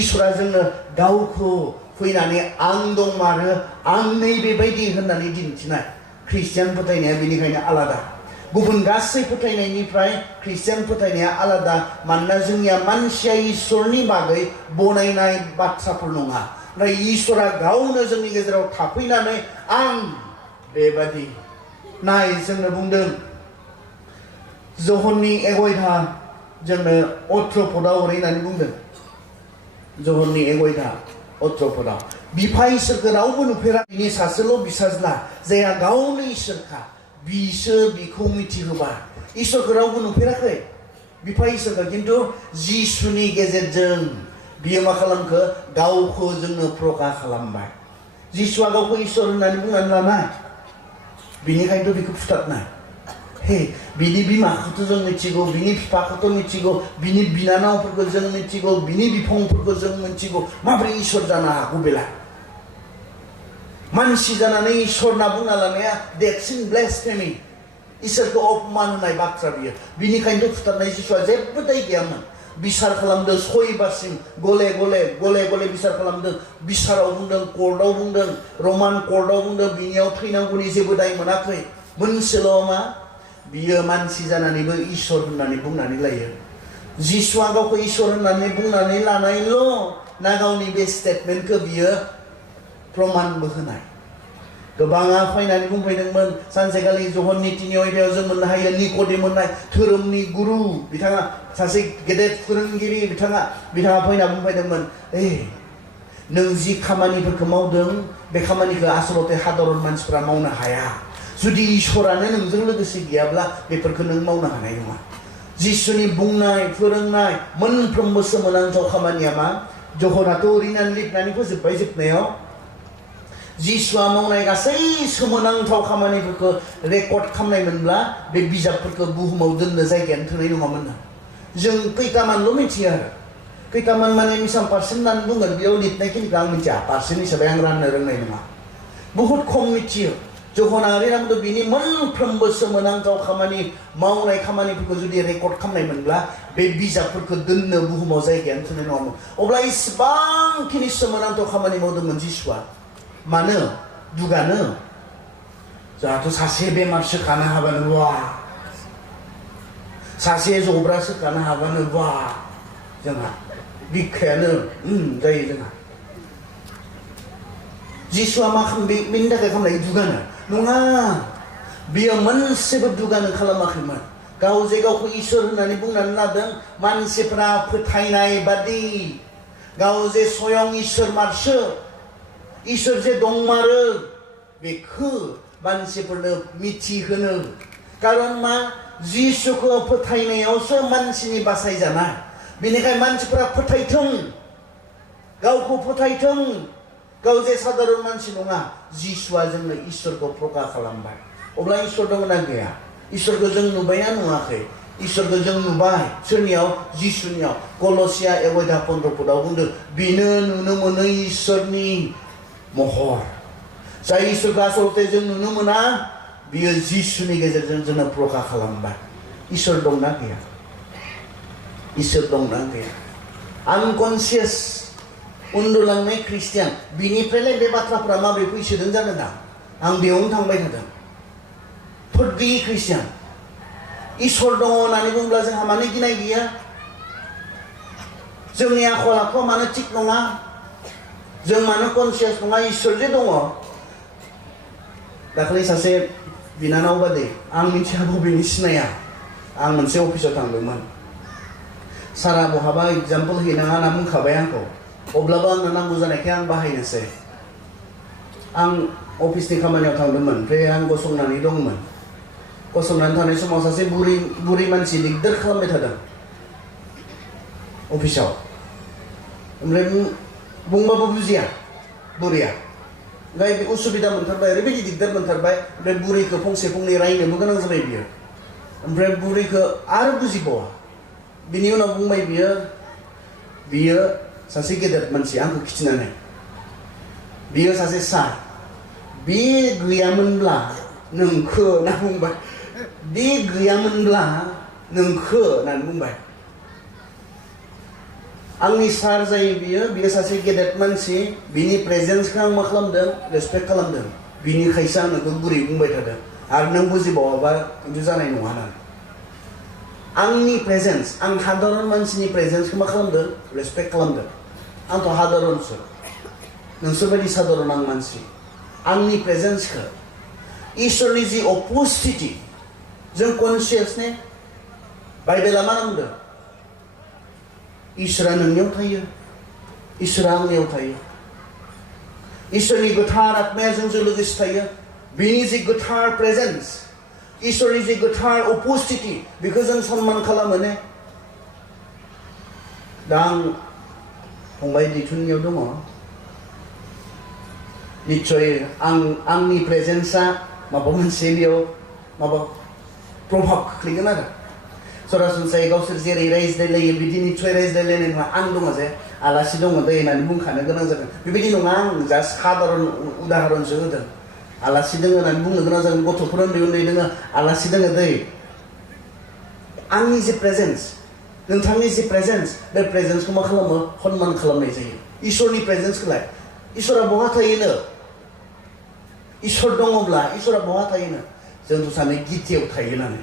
इसोरा जोंनो गावखौ फैनानै आं दंमारो आं नैबेबायदि होननानै दिन्थिनाय ख्रिस्टियान फोथायनाया बेनिखायनो आलादा गुबुन गासै फोथायनायनिफ्राय ख्रिस्टियान फोथायनाया आलादा मानोना जोंनिया मानसिया इसोरनि बागै बनायनाय बाथ्राफोर नङा नाथाय इसोरा गावनो जोंनि गेजेराव थाफैनानै आं बेबादि नाय जोंनो बुंदों जहननि 11 जोंनो 18 पदाव ओरै होननानै बुंदों जहननि 11:18 बिफा इसोरखौ रावबो नुफेरा बिनि सासेल' बिसाज्ला जायहा गावनो इसोरखा बिसो बिखौ मिथिहोबाय इसोरखौ रावबो नुफेराखै बिफा इसोरखौ किन्तु जिसुनि गेजेरजों बियो मा खालामखो गावखौ जोंनो प्रकाश खालामबाय जिसुआ गावखौ इसोर होननानै बुंनानै लानाय बिनिखायनोथ' बिखौ फुथारनाय हे बिनि बिमाखौथ' जों मिथिगौ बिनि बिफाखौथ' मिथिगौ बिनि बिनानावफोरखौ जों मिथिगौ बिनि बिफंफोरखौ जों मिथिगौ माबोरै इसोर जानो हागौ बेला मानसि जानानै इसोर होनना बुंना लानाया देटसिन ब्लेसफेमी इसोरखौ अपमान होनाय बाथ्रा बियो बिनिखायनो फुथारनाय जिसुआ जेबो दाय गैयामोन बिसार खालामदों 6 बारसिम गले गले बिसार खालामदों बिसाराव बुंदों कर्टआव बुंदों रमान कर्टआव बुंदों बिनियाव थैनांगौनि जेबो दाय मोनाखै मोनसेल' मा बियो मानसि जानानैबो इसोर होननानै बुंनानै लायो जिसुआ गावखौ इसोर होननानै बुंनानै लानायल' ना गावनि बे स्टेटमेन्टखौ बियो प्रमाणबो होनाय गोबाङा फैनानै बुंफैदोंमोन सानसेखालि जहननि 3 अध्यायाव जों मोननो हायो निक'डेम होननाय धोरोमनि गुरु बिथाङा सासे गेदेर फोरोंगिरि बिथाङा फैना बुंफैदोंमोन नों जि खामानिफोरखौ मावदों बे खामानिखौ आसलते साधारन मानसिफोरा मावनो हाया जुदि इसोरानो नोंजों लोगोसे गैयाब्ला बेफोरखौ नों मावनो हानाय नङा जिसुनि बुंनाय फोरोंनाय मोनफ्रोमबो सोमोनांथाव खामानिया मा जहनाथ' ओरैनो लिरनानै फोजोबबाय जोबनायाव जिसुआ मावनाय गासै सोमोनांथाव खामानिफोरखौ रेकर्ड खालामनायमोनब्ला बे बिजाबफोरखौ बुहुमाव दोननो जायगायानो थोनाय नङामोन जों खैथामानल' मिथियो आरो खैथामान माने बेसेबां पार्सेन्ट होननानै बुंगोन बेयाव लिरनायखिनिखौ आं मिथिया पार्सेन्ट हिसाबै आं राननो रोंनाय नङा बहुद खम मिथियो जहना ओरैनो बिनि मोनफ्रोमबो सोमोनांथाव खामानि मावनाय खामानिफोरखौ जुदि रेकर्ड खालामनायमोनब्ला बे बिजाबफोरखौ दोननो बुहुमाव जायगायानो थोनाय नङामोन अब्ला इसेबांखिनि सोमोनांथाव खामानि मावदोंमोन जिसुआ मानो दुगानो जोंहाथ' सासे बेमार सोखानो हाबानो वा सासे जब्रा सोखानो हाबानो वा जोंहा बिखायानो जायो जोंहा जिसुआ मा बेनि थाखाय खालामनाय दुगानो नङा बियो मोनसेबो दुगानो खालामाखैमोन गाव जे गावखौ इसोर होननानै बुंनानै लादों मानसिफ्रा फोथायनाय बादि गाव जे स्वयं इसोर मारसो इसोर जे दंमारो बेखौ मानसिफोरनो मिथिहोनो खारन मा जिसुखौ फोथायनायावसो मानसिनि बासायजानाय बेनिखायनो मानसिफोरा फोथायथों गावखौ फोथायथों गाव जे साधारन मानसि नङा जिसुआ जोंनो इसोरखौ प्रकाश खालामबाय अब्ला इसोर दङ ना गैया इसोरखौ जों नुबायना नुवाखै इसोरखौ जों नुबाय सोरनियाव जिसुनियाव कलसिया 1:15 बुंदों बेनो नुनो मोनो इसोरनि महर जाय इसोरखौ आसलते जों नुनो मोना बियो जिसुनि गेजेरजों जोंनो प्रकाश खालामबाय इसोर दंना गैया इसोर दंना गैया आनकनसियास उन्दुलांनाय ख्रिस्टियान बिनिफ्रायलाय बे बाथ्राफ्रा माबोरै फैसोदों जानो दा आं बेयावनो थांबाय थादों फोट गैयि ख्रिस्टियान इसोर दङ होननानै बुंब्ला जोंहा मानो गिनाय गैया जोंनि आखल आखुआ मानो थिग नङा जों मानो कनसियास नङा इसोर जे दङ दाखालि सासे बिनानाव बादि आं मिथिया बबेनि सिनाया आं मोनसे अफिसाव थांदोंमोन सारा बहाबा एग्जाम्पल हैनाङा होनना बुंखाबाय आंखौ अब्लाबो आंनो नांगौ जानायखाय आं बाहायनोसै आं अफिसनि खामानियाव थांदोंमोन ओमफ्राय आं गसंनानै दंमोन गसंनानै थानाय समाव सासे बुरि मानसि दिगदार खालामबाय थादों अफिसाव ओमफ्राय बुंबाबो बुजिया बुरिया ओमफ्राय बे उसुबिदा मोनथारबाय ओरैबायदि दिगदार मोनथारबाय ओमफ्राय बुरिखौ फंसे फंनै रायनोबो गोनां जाबाय बियो ओमफ्राय बुरिखौ आरो बुजिबावा बिनि उनाव बुंबाय बियो सासे गेदेर मानसि आंखौ खिथिनानै बियो सासे सार बे गैयामोनब्ला नोंखौ होनना बुंबाय बे गैयामोनब्ला नोंखौ होननानै बुंबाय आंनि सार जायो बियो सासे गेदेर मानसि बिनि प्रेजेन्सखौ आं मा खालामदों रेसपेक्ट खालामदों बिनिखायसो आं नोंखौ गुरै बुंबाय थादों आरो नों बुजिबावाबा खिन्थु जानाय नङा होननानै आंनि प्रेजेन्स आं साधारन मानसिनि प्रेजेन्सखौ मा खालामदों रेसपेक्ट खालामदों आंथ' साधारनसो नोंसोरबायदि साधारन आं मानसि आंनि प्रेजेन्सखौ इसोरनि जि अपोजिटिभिटी जों कनसियास ने बाइबेला मा बुंदों इसोरा नोंनियाव थायो इसोरा आंनियाव थायो इसोरनि गोथार आत्माया जोंजों लोगोसे थायो बिनि जि गोथार प्रेजेन्स इसोरनि जि गोथार अपोजिटिभिटी बेखौ जों सन्मान खालामो ने दा आं फंबाय दैथुननियाव दङ निश्चय आंनि प्रेजेन्सआ माबा मोनसे बेयाव माबा प्रभाब खोख्लैगोन आरो सरासनस्रायै गावसोर जेरै रायज्लायलायो बिदि निश्चय रायज्लायलायनाय नङा आं दङ जे आलासि दङ दै होननानै बुंखानो गोनां जागोन बेबायदि नङा आं जास्ट साधारन उदाहरनसो होदों आलासि दोङो होननानै बुंनो गोनां जागोन गथ'फोर उन्दै उन्दै दोङो आलासि दोङो दै आंनि जे प्रेजेन्स नोंथांनि जे प्रेजेन्स बे प्रेजेन्सखौ मा खालामो सनमान खालामनाय जायो इसोरनि प्रेजेन्सखौलाय इसोरा बहा थायोनो इसोर दङब्ला इसोरा बहा थायोनो जोंथ' सानो गिर्जायाव थायो होननानै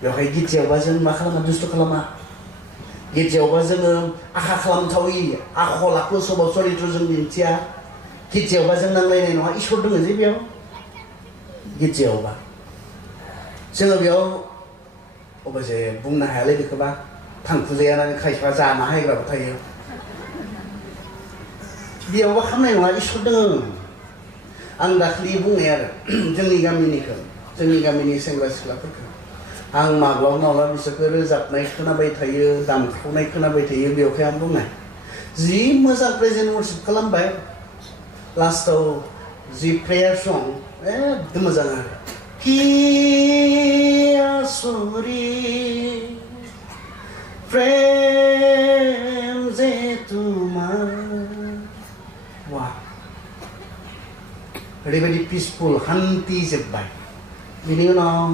बेवहाय गिर्जायावबा जों मा खालामा दुस्थ' खालामा गिर्जायावबा जोङो आखा खालामथावि आखल आखु सभाब चरित्र जों दिन्थिया गिर्जायावबा जों नांलायनाय नङा इसोर दङ जे बेयाव गिर्जायावबा जोङो बेयाव अबयसे बुंनो हायालै बेखौबा थांखुजायानानै खायफा जाना हायग्राबो थायो बेयावबा खालामनाय नङा इसोर दङ आं दाखालि बुंनाय आरो जोंनि गामिनि सेंग्रा सिख्लाफोरखौ आं माब्लाबा माब्लाबा बिसोरखौ रोजाबनाय खोनाबाय थायो दामख्रावनाय खोनाबाय थायो बेवहाय आं बुंनाय जि मोजां प्रेजेन्ट वर्शिप खालामबाय लास्टाव जि प्रेयार सं एकदम मोजां आरो कि आसुरी प्रेम जे तुमार वाह ओरैबायदि पिसफुल हान्थि जोब्बाय बिनि उनाव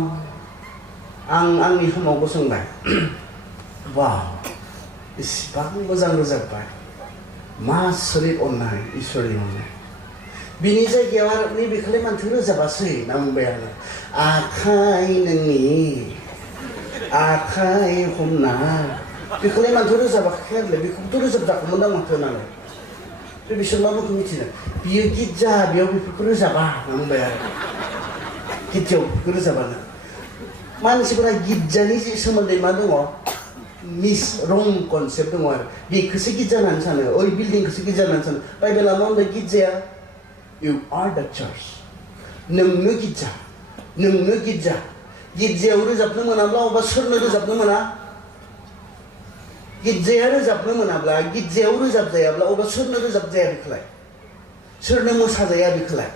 आंनि समाव गसंबाय वाव इसिबां मोजां रोजाबबाय मा सोलिद अननाय इसोरनि अननाय बिनि जायगायाव आरो नैबेखौलाय मानथो रोजाबासै ना बुंबाय आङो आखाइ हमना बेखौलाय मानथो रोजाबाखै आरोलाय बेखौबोथ' रोजाबजागौमोन दां माथो होननानै बे बिसोर मा बुंखो मिथिनो बियो गिर्जा बेयाव बेफोरखौ रोजाबा ना बुंबाय आरो गिर्जायाव बेफोरखौ रोजाबानो मानसिफोरा गिर्जानि जे सोमोन्दै मा दङ रं कनसेप्ट दङ आरो बेखौसो गिर्जा होननानै सानो ओइ बिल्डिंखौसो गिर्जा होननानै सानो बाइबेला मा होनदों गिर्जाया You are the church. नोंनो गिर्जा गिर्जायाव रोजाबनो मोनाब्ला अबा सोरनो रोजाबनो मोना गिर्जाया रोजाबनो मोनाब्ला गिर्जायाव रोजाबजायाब्ला अबा सोरनो रोजाबजाया बेखौलाय सोरनो मोसाजाया बेखौलाय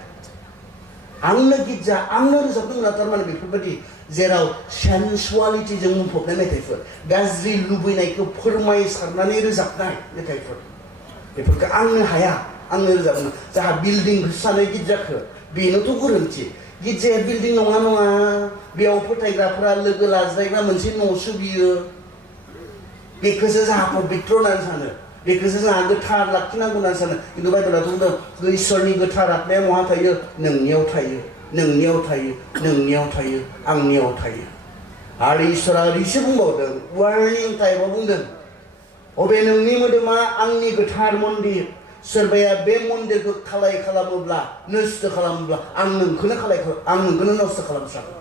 आंनो गिर्जा आंनो रोजाबनो मोना थारमाने बेफोरबायदि जेराव सेन्सुवालिटिजों बुंफबनाय मेथाइफोर गाज्रि लुबैनायखौ फोरमायसारनानै रोजाबनाय मेथाइफोर बेफोरखौ आंनो हाया आंनो रोजाबनो जाहा बिल्डिंखौसो सानो गिर्जाखौ बेनोथ' गोरोन्थि गिर्जाया बिल्डिं नङा बेयाव फोथायग्राफोरा लोगो लाज्लायग्रा मोनसे न'सो बियो बेखौसो जाहा पबित्र होननानै सानो बेखौसो जोंहा गोथार लाखिनांगौ होननानै सानो खिन्थु बाइबेलाथ' बुंदों इसोरनि गोथार आत्माया बहा थायो नोंनियाव थायो आंनियाव थायो आरो इसोरा ओरैसो बुंबावदों वार्निं टाइपआव बुंदों अबे नोंनि मोदोमा आंनि गोथार मन्दिर सोरबाया बे मन्दिरखौ खालाय खालामोब्ला नस्थ' खालामोब्ला आं नोंखौनो नस्थ' खालामस्रागोन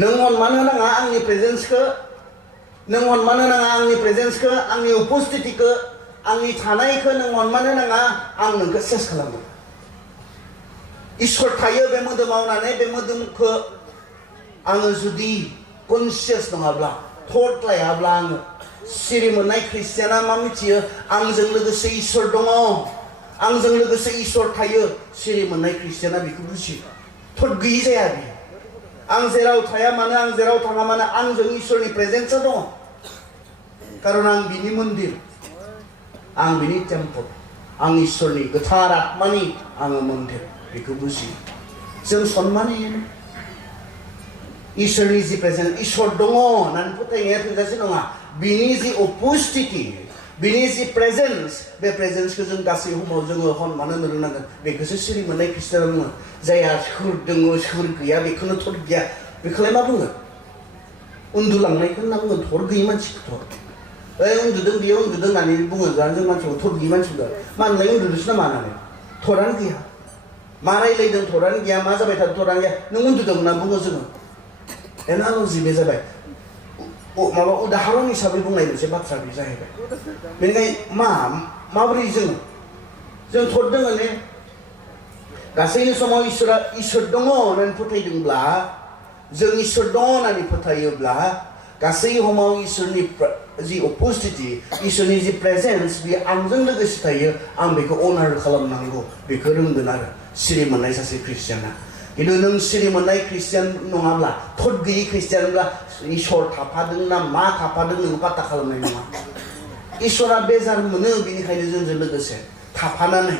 नों अनमान होनाङा आंनि प्रेजेन्सखौ आंनि उपस्थितिखौ आंनि थानायखौ नों अनमान होनाङा आं नोंखौ सेस खालामगोन इसोर थायो बे मोदोमाव होननानै बे मोदोमखौ आङो जुदि कनसियास नङाब्ला थट लायाब्ला आङो सिरि मोननाय ख्रिस्टियाना मा मिथियो आंजों लोगोसे इसोर दङ आंजों लोगोसे इसोर थायो सिरि मोननाय ख्रिस्टियाना बेखौ बुजियो थट गैयि जाया बियो आं जेराव थाया मानो आं जेराव थाङा मानो आंजों इसोरनि प्रेजेन्सआ दङ कारन आं बिनि मन्दिर आं बिनि टेम्पल आं इसोरनि गोथार आत्मानि आङो मन्दिर बेखौ बुजियो जों सन्मान होयो इसोरनि जि प्रेजेन्स इसोर दङ होननानै फोथायनाया थोजासे नङा बिनि जि उपस्थिति बिनि जि प्रेजेन्स बे प्रेजेन्सखौ जों गासै समाव जोङो सन्मान होनो रोंनांगोन बेखौसो सिरि मोननाय ख्रिस्टियाना बुङो जायहा सोर दङ सोर गैया बेखौनो थर गैया बेखौलाय मा बुङो उन्दुलांनायखौ होनना बुङो थर गैयि मानसिखौथ' ओइ उन्दुदों बियो उन्दुदों होननानै बुङो जों मानसिखौ थर गैयि मानसिखौ मानलाय उन्दुदोंसो नामा होननानै थरानो गैया मा रायलायदों थरानो गैया मा जाबाय थादों थरानो गैया नों उन्दुदों होनना बुङो जोङो एनालजि बे जाबाय माबा उदाहरन हिसाबै बुंनाय मोनसे बाथ्रा बे जाहैबाय बेनिखायनो माबोरै जों थर दोङो ने गासैनि समाव इसोर दङ होननानै फोथायदोंब्ला जों इसोर दङ होननानै फोथायोब्ला गासै समाव इसोरनि जि उपस्थिति इसोरनि जि प्रेजेन्स बेयो आंजों लोगोसे थायो आं बेखौ अनार खालामनांगौ बेखौ रोंगोन आरो सिरि मोननाय सासे ख्रिस्टियाना खिन्थु नों सिरि मोननाय ख्रिस्टियान नङाब्ला थट गैयि ख्रिस्टियानब्ला इसोर थाफादों ना मा थाफादों नों पात्ता खालामनाय नङा इसोरा बेजार मोनो बेनिखायनो जोंजों लोगोसे थाफानानै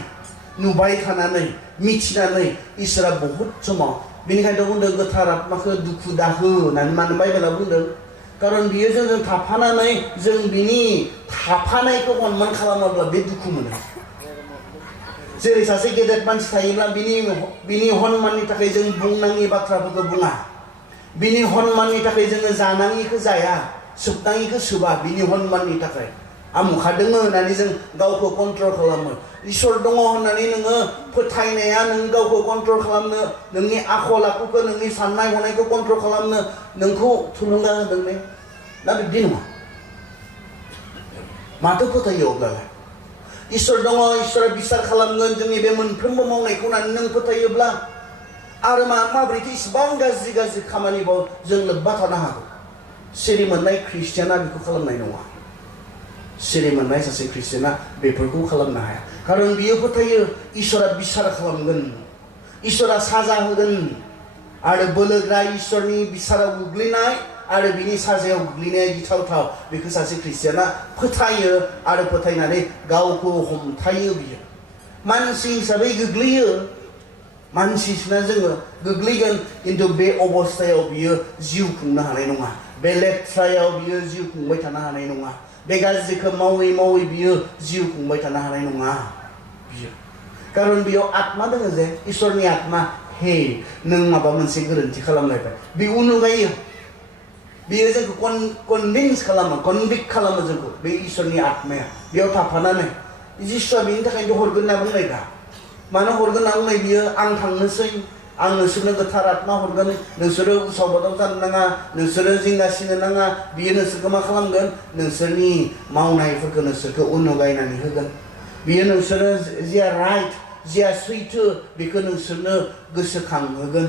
नुबाय थानानै मिथिनानै इसोरा बहुत समाव बेनिखायनो बुंदों गोथार आत्माखौ दुखु दाहो होननानै मानो बाइबेला बुंदों खारन बियो जोंजों थाफानानै जों बिनि थाफानायखौ अनमान खालामाब्ला बे दुखु मोनो जेरै सासे गेदेर मानसि थायोब्ला बिनि हनमाननि थाखाय जों बुंनाङि बाथ्राफोरखौ बुङा बिनि हनमाननि थाखाय जोङो जानाङिखौ जाया सोबनाङिखौ सोबा बिनि हनमाननि थाखाय आमुखा दोङो होननानै जों गावखौ कन्ट्रल खालामो इसोर दङ होननानै नोङो फोथायनाया नों गावखौ कन्ट्रल खालामनो नोंनि आखल आखुखौ नोंनि साननाय हनायखौ कन्ट्रल खालामनो नोंखौ थुलुंगा होदों ने दा बिब्दि नङा माथो फोथायो अब्लालाय इसोर दङ इसोरा बिसार खालामगोन जोंनि बे मोनफ्रोमबो मावनायखौ होननानै नों फोथायोब्ला आरो माब्रैथो इसिबां गाज्रि गाज्रि खामानिबाव जों लोब्बा थानो हागौ सिरि मोननाय ख्रिस्टियाना बेखौ खालामनाय नङा सिरि मोननाय सासे ख्रिस्टियाना बेफोरखौ खालामनो हाया खारन बियो फोथायो इसोरा बिसार खालामगोन इसोरा साजा होगोन आरो बोलोग्रा इसोरनि बिसाराव गोग्लैनाय आरो बिनि साजायाव गोग्लैनाया गिथावथाव बेखौ सासे ख्रिस्टियाना फोथायो आरो फोथायनानै गावखौ हमथायो बियो मानसि हिसाबै गोग्लैयो मानसिना जोङो गोग्लैगोन किन्तु बे अबस्थायाव बियो जिउ खुंनो हानाय नङा बे लेथ्रायाव बियो जिउ खुंबाय थानो हानाय नङा बे गाज्रिखौ मावै मावै बियो जिउ खुंबाय थानो हानाय नङा बियो खारन बेयाव आत्मा दङ जे इसोरनि आत्मा हे नों माबा मोनसे गोरोन्थि खालामलायबाय बे उनुगायो बियो जोंखौ कनभिन्स खालामो कनभिक्ट खालामो जोंखौ बे इसोरनि आत्माया बेयाव थाफानानै जिसुआ बेनि थाखायनो हरगोन होनना बुंनाय दा मानो हरगोन होनना बुंनाय बियो आं थांनोसै आं नोंसोरनो गोथार आत्मा हरगोन नोंसोरो उसाव बादाव जानो नाङा नोंसोरो जिंगासिनो नाङा बियो नोंसोरखौ मा खालामगोन नोंसोरनि मावनायफोरखौ नोंसोरखौ उनुगायनानै होगोन बियो नोंसोरो जिया राइट जिया सैथो बेखौ नोंसोरनो गोसोखांहोगोन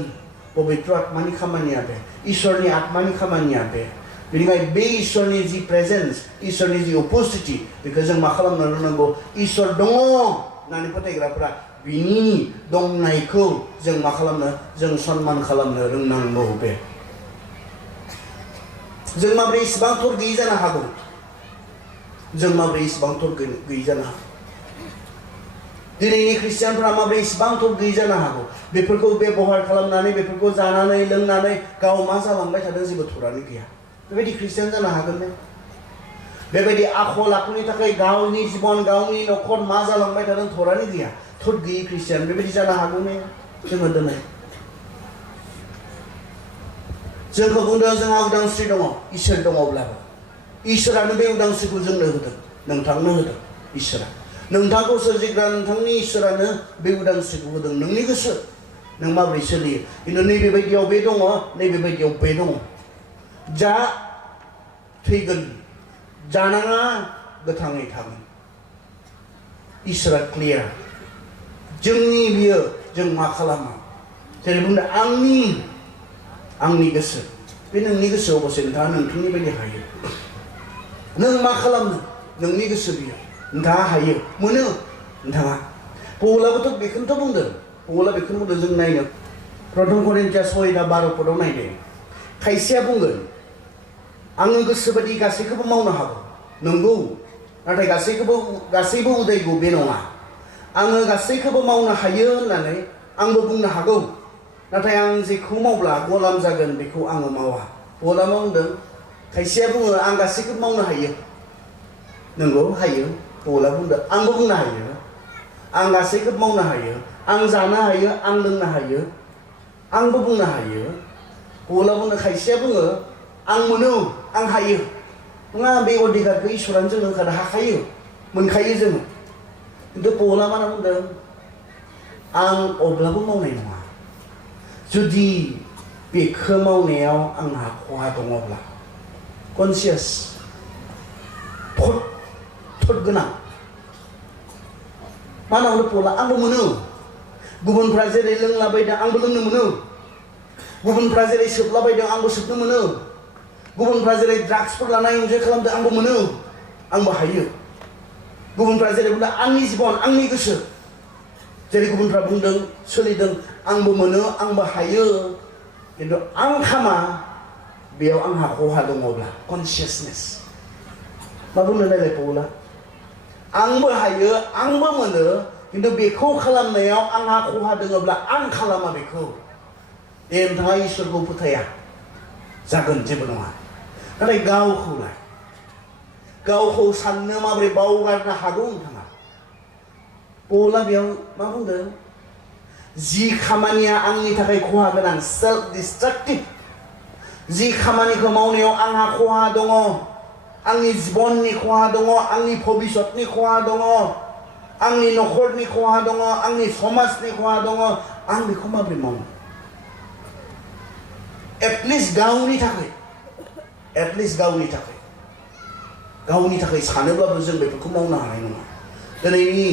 पबित्र आत्मानि खामानिया बे इसोरनि आत्मानि खामानिया बे बेनिखायनो बे इसोरनि जि प्रेजेन्स इसोरनि जि अपस्टिटि बेखौ जों मा खालामनो रोंनांगौ इसोर दङ होननानै फोथायग्राफोरा बिनि दंनायखौ जों मा खालामनो जों सन्मान खालामनो रोंनांगौ बे जों माब्रै इसिबां थर गैयि जानो हागौ जों माब्रै इसिबां थर गैयि जानो हागौ दिनैनि ख्रिस्टियानफोरा माब्रै इसिबां थर गैयि जानो हागौ बेफोरखौ बेबहार खालामनानै बेफोरखौ जानानै लोंनानै गाव मा जालांबाय थादों जेबो थरानो गैया बेबायदि ख्रिस्टियान जानो हागोन ने बेबायदि आखल आखुनि थाखाय गावनि जिबन गावनि नखर मा जालांबाय थादों थरानो गैया थर गैयि ख्रिस्टियान बेबायदि जानो हागौ ने जोङो दिनै जोंखौ बुंदों जोंहा उदांस्रि दङ इसोर दङब्लाबो इसोरानो बे उदांस्रिखौ जोंनो होदों नोंथांनो होदों इसोरा नोंथांखौ सोरजिग्रा नोंथांनि इसोरानो बे उदांस्रिखौ होदों नोंनि गोसो नों माबोरै सोलियो किन्तु नैबेबायदियाव बे दङ नैबेबायदियाव बे दङ जा थैगोन जानाङा गोथाङै थागोन इसोरा क्लियार जोंनि बियो जों मा खालामो जेरै बुंदों आंनि गोसो बे नोंनि गोसोआव अबसे नोंथाङा नोंथांनि बायदि हायो नों मा खालामनो नोंनि गोसो बियो नोंथाङा हायो मोनो नोंथाङा पौलाबोथ' बेखौनोथ' बुंदों पौला बेखौनो बुंदों जों नायनो प्रथम करिन्थियास 6:12 पदआव नायदो खायसेया बुंगोन आङो गोसोबायदि गासैखौबो मावनो हागौ नंगौ नाथाय गासैबो उदायगौ बे नङा आङो गासैखौबो मावनो हायो होननानै आंबो बुंनो हागौ नाथाय आं जेखौ मावब्ला गलाम जागोन बेखौ आङो मावा पौला मा बुंदों खायसेया बुङो आं गासैखौबो मावनो हायो नंगौ हायो पौला बुंदों आंबो बुंनो हायो आं गासैखौबो मावनो हायो आं जानो हायो आं लोंनो हायो आंबो बुंनो हायो पौला बुंदों खायसेया बुङो आं मोनो आं हायो नङा बे अधिकारखौ इसोरानो जोंनो होखादों हाखायो मोनखायो जोङो किन्तु पौला मा होनना बुंदों आं अब्लाबो मावनाय नङा जुदि बेखौ मावनायाव आंहा खहा दङब्ला कनसियास थद गोनां मा होनना बुंदों पौला आंबो मोनो गुबुनफ्रा जेरै लोंलाबायदों आंबो लोंनो मोनो गुबुनफ्रा जेरै सोबलाबायदों आंबो सोबनो मोनो गुबुनफ्रा जेरै ड्राग्सफोर लानाय इन्जय खालामदों आंबो मोनो आंबो हायो गुबुनफ्रा जेरै बुंदों आंनि जिबन आंनि गोसो जेरै गुबुनफ्रा बुंदों सोलिदों आंबो मोनो आंबो हायो किन्तु आं खामा बेयाव आंहा खहा दङब्ला कनसियासनेस मा बुंनो नायलाय पौला आंबो हायो आंबो मोनो खिन्थु बेखौ खालामनायाव आंहा खहा दङब्ला आं खालामा बेखौ दे नोंथाङा इसोरखौ फोथाया जागोन जेबो नङा नाथाय गावखौलाय गावखौ साननो माबोरै बावगारनो हागौ नोंथाङा पौला बेयाव मा बुंदों जि खामानिया आंनि थाखाय खहा गोनां सेल्फ डिस्ट्राक्टिभ जि खामानिखौ मावनायाव आंहा खहा दङ आंनि जिबननि खहा दङ आंनि भबिष्यतनि खहा दङ आंनि नखरनि खहा दङ आंनि समाजनि खहा दङ आं बेखौ माबोरै मावनो एटलिस्ट गावनि थाखाय सानोब्लाबो जों बेफोरखौ मावनो हानाय नङा दिनैनि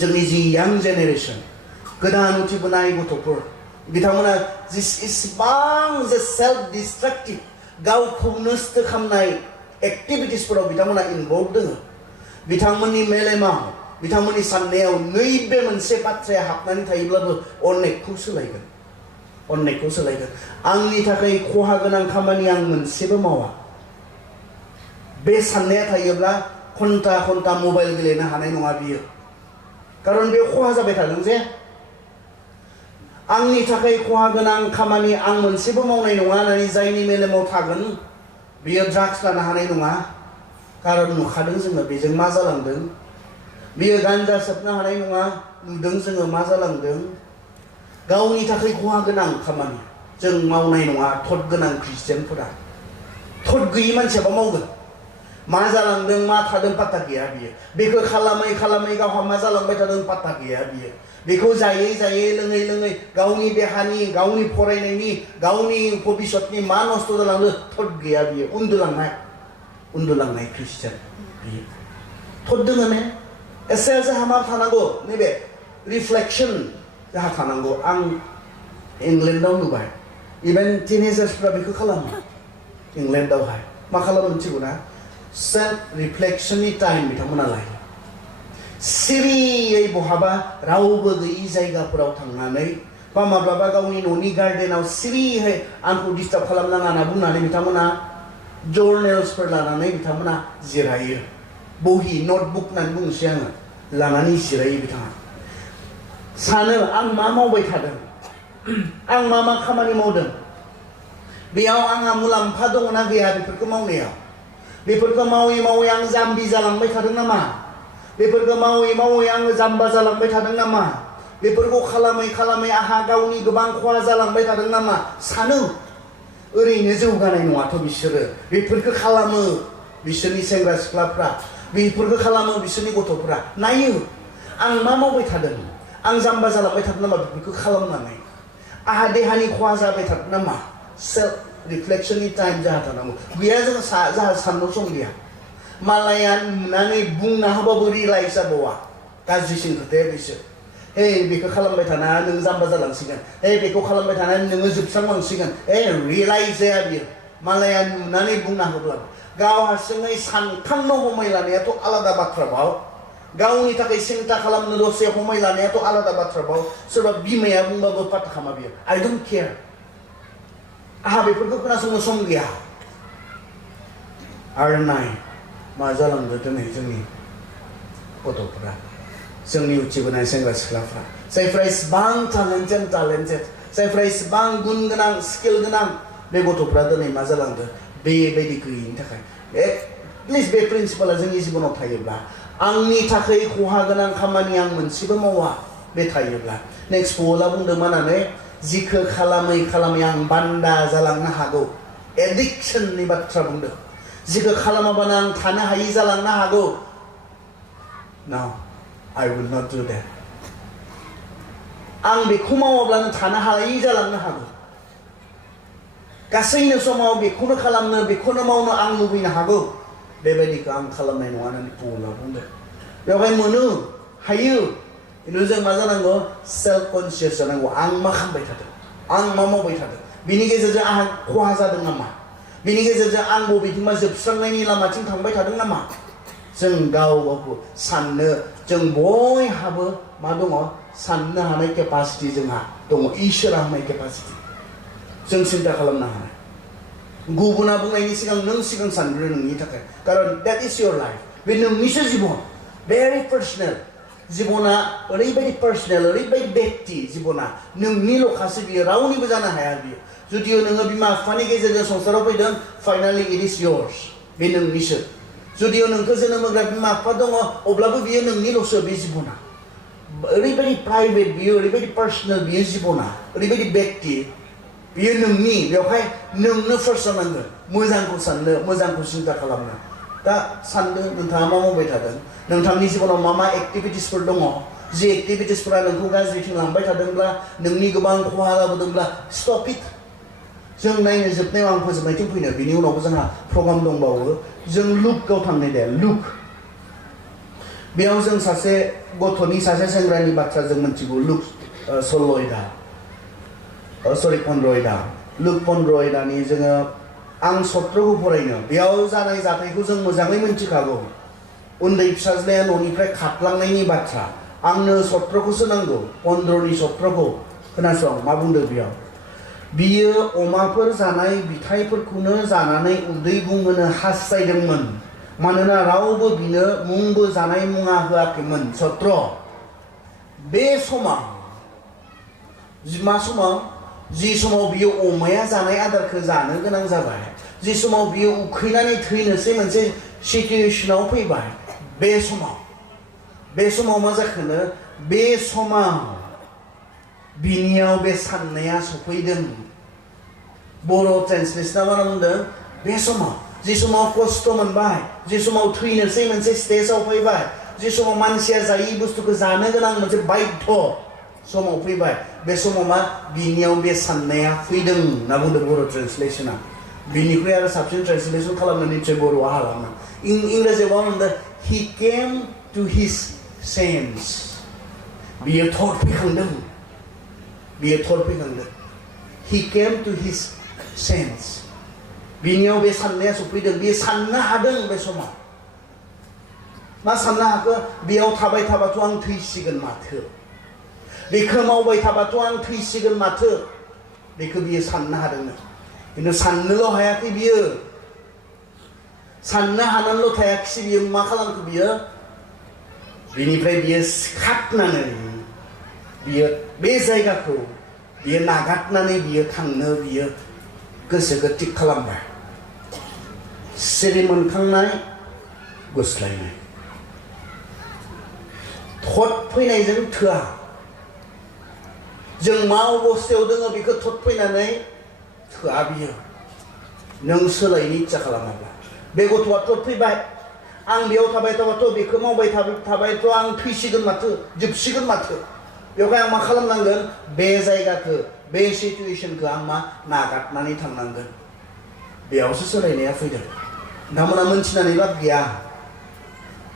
जोंनि जि यां जेनेरेसन गोदान उथिबोनाय गथ'फोर बिथांमोना इसिबां जे सेल्फ डिस्ट्राक्टिभ गावखौ नस्थ' खालामनाय एक्टिभिटिसफोराव बिथांमोना इनभल्भ दङ बिथांमोननि मेलेमाव बिथांमोननि साननायाव नैबे मोनसे बाथ्राया हाबनानै थायोब्लाबो अनेकखौ सोलायगोन आंनि थाखाय खहा गोनां खामानि आं मोनसेबो मावा बे साननाया थायोब्ला घन्टा मबाइल गेलेनो हानाय नङा बियो खारन बे खहा जाबाय थादों जे आंनि थाखाय खहा गोनां खामानि आं मोनसेबो मावनाय नङा होननानै जायनि मेलेमाव थागोन बियो ड्राग्स लानो हानाय नङा खारन नुखादों जोङो बेजों मा जालांदों बियो गान्जा सोबनो हानाय नङा नुदों जोङो मा जालांदों गावनि थाखाय खहा गोनां खामानि जों मावनाय नङा थद गोनां ख्रिस्टियानफोरा थद गैयि मानसियाबा मावगोन मा जालांदों मा थादों पात्ता गैया बियो बेखौ खालामै गावहा मा जालांबाय थादों पात्ता गैया बियो बेखौ जायै लोङै गावनि देहानि गावनि फरायनायनि गावनि भबिष्यतनि मा नस्थ' जालांदों थद गैया बियो उन्दुलांनाय ख्रिस्टियान बियो थद दोङो ने एसे जोंहा मा थानांगौ नैबे रिफ्लेक्सन जोंहा थानांगौ आं इंलेन्डआव नुबाय इभेन टिनेजार्सफ्रा बेखौ खालामो इंलेन्डआवहाय मा खालामो मिथिगौ ना सेल्फ रिफ्लेक्सननि टाइम बिथांमोना लायो सिरियै बहाबा रावबो गैयि जायगाफोराव थांनानै बा माब्लाबा गावनि न'नि गार्डेनाव सिरियै आंखौ डिस्टार्ब खालामनाङा होनना बुंनानै बिथांमोना जर्नेल्सफोर लानानै बिथांमोना जिरायो बहि नटबुक होननानै बुंनोसै आङो लानानै जिरायो बिथाङा सानो आं मा मावबाय थादों आं मा खामानि मावदों बेयाव आंहा मुलाम्फा दङना गैया बेफोरखौ मावनायाव बेफोरखौ मावै आं जाम्बि जालांबाय थादों नामा बेफोरखौ मावै आङो जाम्बा जालांबाय थादों नामा बेफोरखौ खालामै आहा गावनि गोबां खहा जालांबाय थादों नामा सानो ओरैनो जौगानाय नङाथ' बिसोरो बेफोरखौ खालामो बिसोरनि सेंग्रा सिख्लाफ्रा बेफोरखौ खालामो बिसोरनि गथ'फ्रा नायो आं मा मावबाय थादों आं जाम्बा जालांबाय थादों नामा बेफोरखौ खालामनानै आहा देहानि खहा जाबाय थादों नामा सेल्फ रिफ्लेक्सननि टाइम जाहा थानांगौ गैया जोंहा साननो सम गैया मालाया नुनानै बुंना होबाबो रियलाइज जाबावा गाज्रिसिन खोथाया बिसोर हे बेखौ खालामबाय थाना नों जाम्बा जालांसिगोन हे बेखौ खालामबाय थाना नोङो जोबस्रांलांसिगोन रियलाइज जाया बियो मालाया नुनानै बुंना होब्लाबो गाव हारसिङै सानखांनो हमाय लानायाथ' आलादा बाथ्रा बाव गावनि थाखाय सिन्था खालामनो दसे हमाय लानायाथ' आलादा बाथ्रा बाव सोरबा बिमाया बुंबाबो पात्ता खामा बियो आइ डोन्ट केयार आहा बेफोरखौ खोनासंनो सम गैया आरो नाय मा जालांदो दिनै जोंनि गथ'फोरा जोंनि उथिबोनाय सेंग्रा सिख्लाफ्रा जायफ्रा इसिबां टैलेन्टेड जायफ्रा इसिबां गुन गोनां स्किल गोनां बे गथ'फ्रा दिनै मा जालांदो बेबायदि गैयिनि थाखाय एटलिस्ट बे प्रिन्सिपाला जोंनि जिबनाव थायोब्ला आंनि थाखाय खहा गोनां खामानि आं मोनसेबो मावा बे थायोब्ला नेक्स्ट पौला बुंदों मा होननानै जिखौ खालामै आं बान्दा जालांनो हागौ एडिक्सननि बाथ्रा बुंदों जिखौ खालामाबानो आं थानो हायि जालांनो हागौ No, I will not do that. आं बेखौ मावाब्लानो थानो हायि जालांनो हागौ गासैनो समाव बेखौनो खालामनो बेखौनो मावनो आं लुबैनो हागौ बेबायदिखौ आं खालामनाय नङा होननानै पौला बुंदों बेवहाय मोनो हायो खिन्थु जों मा जानांगौ सेल्फ कनसियास जानांगौ आं मा खालामबाय थादों आं मा मावबाय थादों बिनि गेजेरजों आंहा खहा जादों नामा बिनि गेजेरजों आं बबेथिंबा जोबस्रांनायनि लामाथिं थांबाय थादों नामा जों गावखौ साननो जों बयहाबो मा दङ साननो हानाय केपासिटि जोंहा दङ इसोरा होनाय केपासिटि जों सिन्ता खालामनो हानाय गुबुना बुंनायनि सिगां नों सिगां सानग्रो नोंनि थाखाय खारन that is your life बे नोंनिसो जिबन very personal जिबना ओरैबायदि पार्सनेल ओरैबायदि बेक्ति जिबना नोंनिल'खासो बियो रावनिबो जानो हाया बियो जुदियो नोङो बिमा बिफानि गेजेरजों संसाराव फैदों फाइनालि इट इज योर्स बे नोंनिसो जुदियो नोंखौ जोनोम होग्रा बिमा बिफा दङ अब्लाबो बियो नोंनिल'सो बे जिबना ओरैबायदि प्राइभेट बियो ओरैबायदि पार्सनेल बियो जिबना ओरैबायदि बेक्ति बियो नोंनि बेवहाय नोंनो फार्स्ट जानांगोन मोजांखौ साननो मोजांखौ सिन्था खालामनो दा सानदो नोंथाङा मा मावबाय थादों नोंथांनि जिबनाव मा एक्टिभिटिसफोर दङ जि एक्टिभिटिसफोरा नोंखौ गाज्रिथिं लांबाय थादोंब्ला नोंनि गोबां खहा लाबोदोंब्ला स्टप इट जों नायनो जोबनायाव आं फोजोबनायथिं फैनो बिनि उनावबो जोंहा प्रग्राम दंबावो जों लुकआव थांनाय दे लुक बेयाव जों सासे गथ'नि सासे सेंग्रानि बाथ्रा जों मिथिगौ लुक 15 लुक 15 जोङो आं सत्रखौ फरायनो बेयाव जानाय जाथायखौ जों मोजाङै मिथिखागौ उन्दै फिसाज्लाया न'निफ्राय खारलांनायनि बाथ्रा आंनो सत्रखौसो नांगौ 15नि सत्रखौ खोनासं मा बुंदों बेयाव बियो अमाफोर जानाय बिथाइफोरखौनो जानानै उदै बुंहोनो हास्थायदोंमोन मानोना रावबो बिनो मुंबो जानाय मुङा होआखैमोन सत्र बे समाव मा समाव जि समाव बियो अमाया जानाय आदारखौ जानो गोनां जाबाय जि समाव बियो उखैनानै थैनोसै मोनसे सिचुएशनाव फैबाय बे समाव मा जाखोनो बे समाव बिनियाव बे साननाया सफैदों बर' ट्रेन्सलेशना मा बुंदों बे समाव जि समाव खस्थ मोनबाय जि समाव थैनोसै मोनसे स्टेजाव फैबाय जि समाव मानसिया जायि बुस्थुखौ जानो गोनां मोनसे बाध्य समाव फैबाय बे समाव मा बिनियाव बे साननाया फैदों होनना बुंदों बर' ट्रेन्सलेशना बिनिख्रुइ आरो साबसिन ट्रेन्सलेशन खालामनो निश्चय बर'आ हालामा इंराजियाव मा बुंदों he came to his sense बियो thought फैखांदों he came to his sense बिनियाव बे साननाया सफैदों बियो साननो हादों बे समाव मा साननो हाखो बेयाव थाबाय थाबाथ' आं थैसिगोन माथो बेखौ मावबाय थाबाथ' आं थैसिगोन माथो बेखौ बियो साननो हादोंमोन खिन्थु साननोल' हायाखै बियो साननो हानानैल' थायाखिसै बियो मा खालामखो बियो बिनिफ्राय बियो सिखारनानै बियो बे जायगाखौ बियो नागारनानै बियो थांनो बियो गोसोखौ थिग खालामबाय सिरिमोनखांनाय गुस्लायनाय थट फैनायजों थोआ जों मा अबस्थायाव दङ बेखौ थट फैनानै थोआ बियो नों सोलायनो इच्छा खालामाब्ला बे गथ'आ थट फैबाय आं बेयाव थाबाय थाबाथ' बेखौ मावबाय थाबायथ' आं थैसिगोन माथो जोबसिगोन माथो बेवहाय आं मा खालामनांगोन बे जायगाखौ बे सिचुएशनखौ आं मा नागारनानै थांनांगोन बेयावसो सोलायनाया फैदों नोंथांमोना मोनथिनानै लाब गैया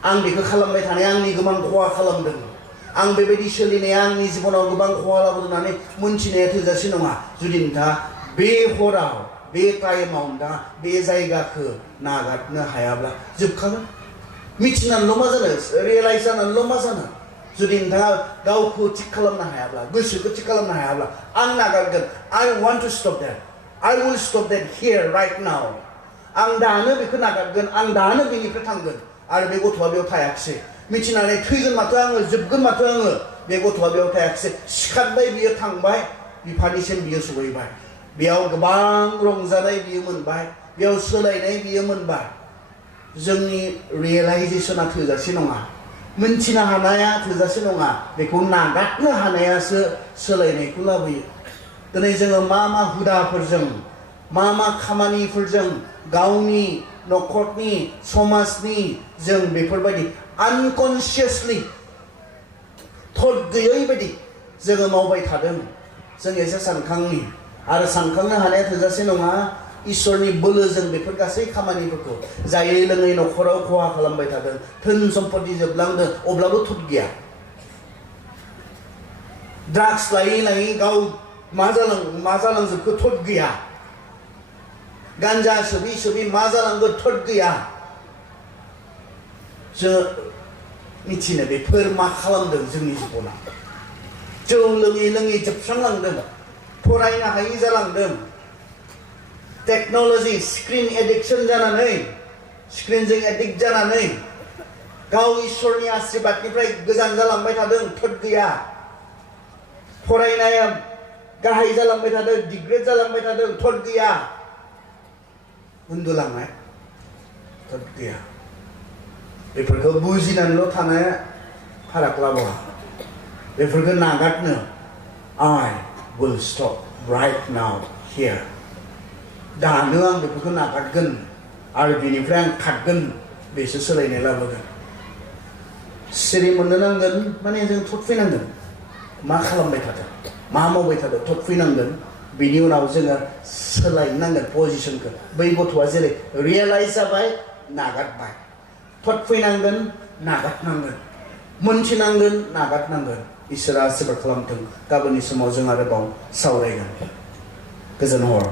आं बेखौ खालामबाय थानाया आंनि गोबां खहा खालामदों आं बेबायदि सोलिनाया आंनि जिबनाव गोबां खहा लाबोदों होननानै मोनथिनाया थोजासे नङा जुदि नोंथाङा बे हराव बे टाइमाव नोंथाङा बे जायगाखौ नागारनो हायाब्ला जोबखागोन मिथिनानैल' मा जानो रियेलाइज जानानैल' मा जानो जुदि नोंथाङा गावखौ थिग खालामनो हायाब्ला गोसोखौ थिग खालामनो हायाब्ला आं नागारगोन I want to stop that I will stop that here right now आं दानो बेखौ नागारगोन आं दानो बेनिफ्राय थांगोन आरो बे गथ'आ बेयाव थायाखिसै मिथिनानै थैगोन माथो आङो जोबगोन माथो आङो बे गथ'आ बेयाव थायाखिसै सिखारबाय बियो थांबाय बिफानिसिम बियो सहैबाय बेयाव गोबां रंजानाय बियो मोनबाय बेयाव सोलायनाय बियो मोनबाय जोंनि रियेलाइजेसना थोजासे नङा मोनथिनो हानाया थोजासे नङा बेखौ नागारनो हानायासो सोलायनायखौ लाबोयो दिनै जोङो मा हुदाफोरजों मा खामानिफोरजों गावनि न'खरनि समाजनि जों बेफोरबायदि आनकनसियासलि थट गैयै बायदि जोङो मावबाय थादों जों एसे सानखांनि आरो सानखांनो हानाया थोजासे नङा इसोरनि बोलोजों बेफोर गासै खामानिफोरखौ जायै लोङै न'खराव खहा खालामबाय थादों धोन सम्पति जोबलांदों अब्लाबो थट गैया ड्राग्स लायै गाव मा जालांजोबखो थट गैया गान्जा सोबै मा जालांगो थट गैया जों मिथिनो बेफोर मा खालामदों जोंनि जिबना जौ लोङै जोबस्रांलांदों फरायनो हायि जालांदों टेक्न'लजि स्क्रिन एडिक्शन जानानै स्क्रिनजों एडिक्ट जानानै गाव इसोरनि आशीर्बादनिफ्राय गोजान जालांबाय थादों थद गैया फरायनाया गाहाय जालांबाय थादों डिग्रेड जालांबाय थादों थद गैया उन्दुलांनाय थद गैया बेफोरखौ बुजिनानैल' थानाया फाराग लाबोआ बेफोरखौ नागारनो I will stop right now here दानो आं बेफोरखौ नागारगोन आरो बेनिफ्राय आं खारगोन बेसो सोलायनाय लाबोगोन सिरि मोननो नांगोन माने जों थदफैनांगोन मा खालामबाय थादों मा मावबाय थादों थदफैनांगोन बिनि उनाव जोङो सोलायनांगोन पजिशनखौ बै गथ'आ जेरै रियेलाइज जाबाय नागारबाय थदफैनांगोन नागारनांगोन मोनथिनांगोन नागारनांगोन इसोरा आशीर्बाद खालामथों गाबोननि समाव जों आरोबाव सावरायगोन गोजोन हर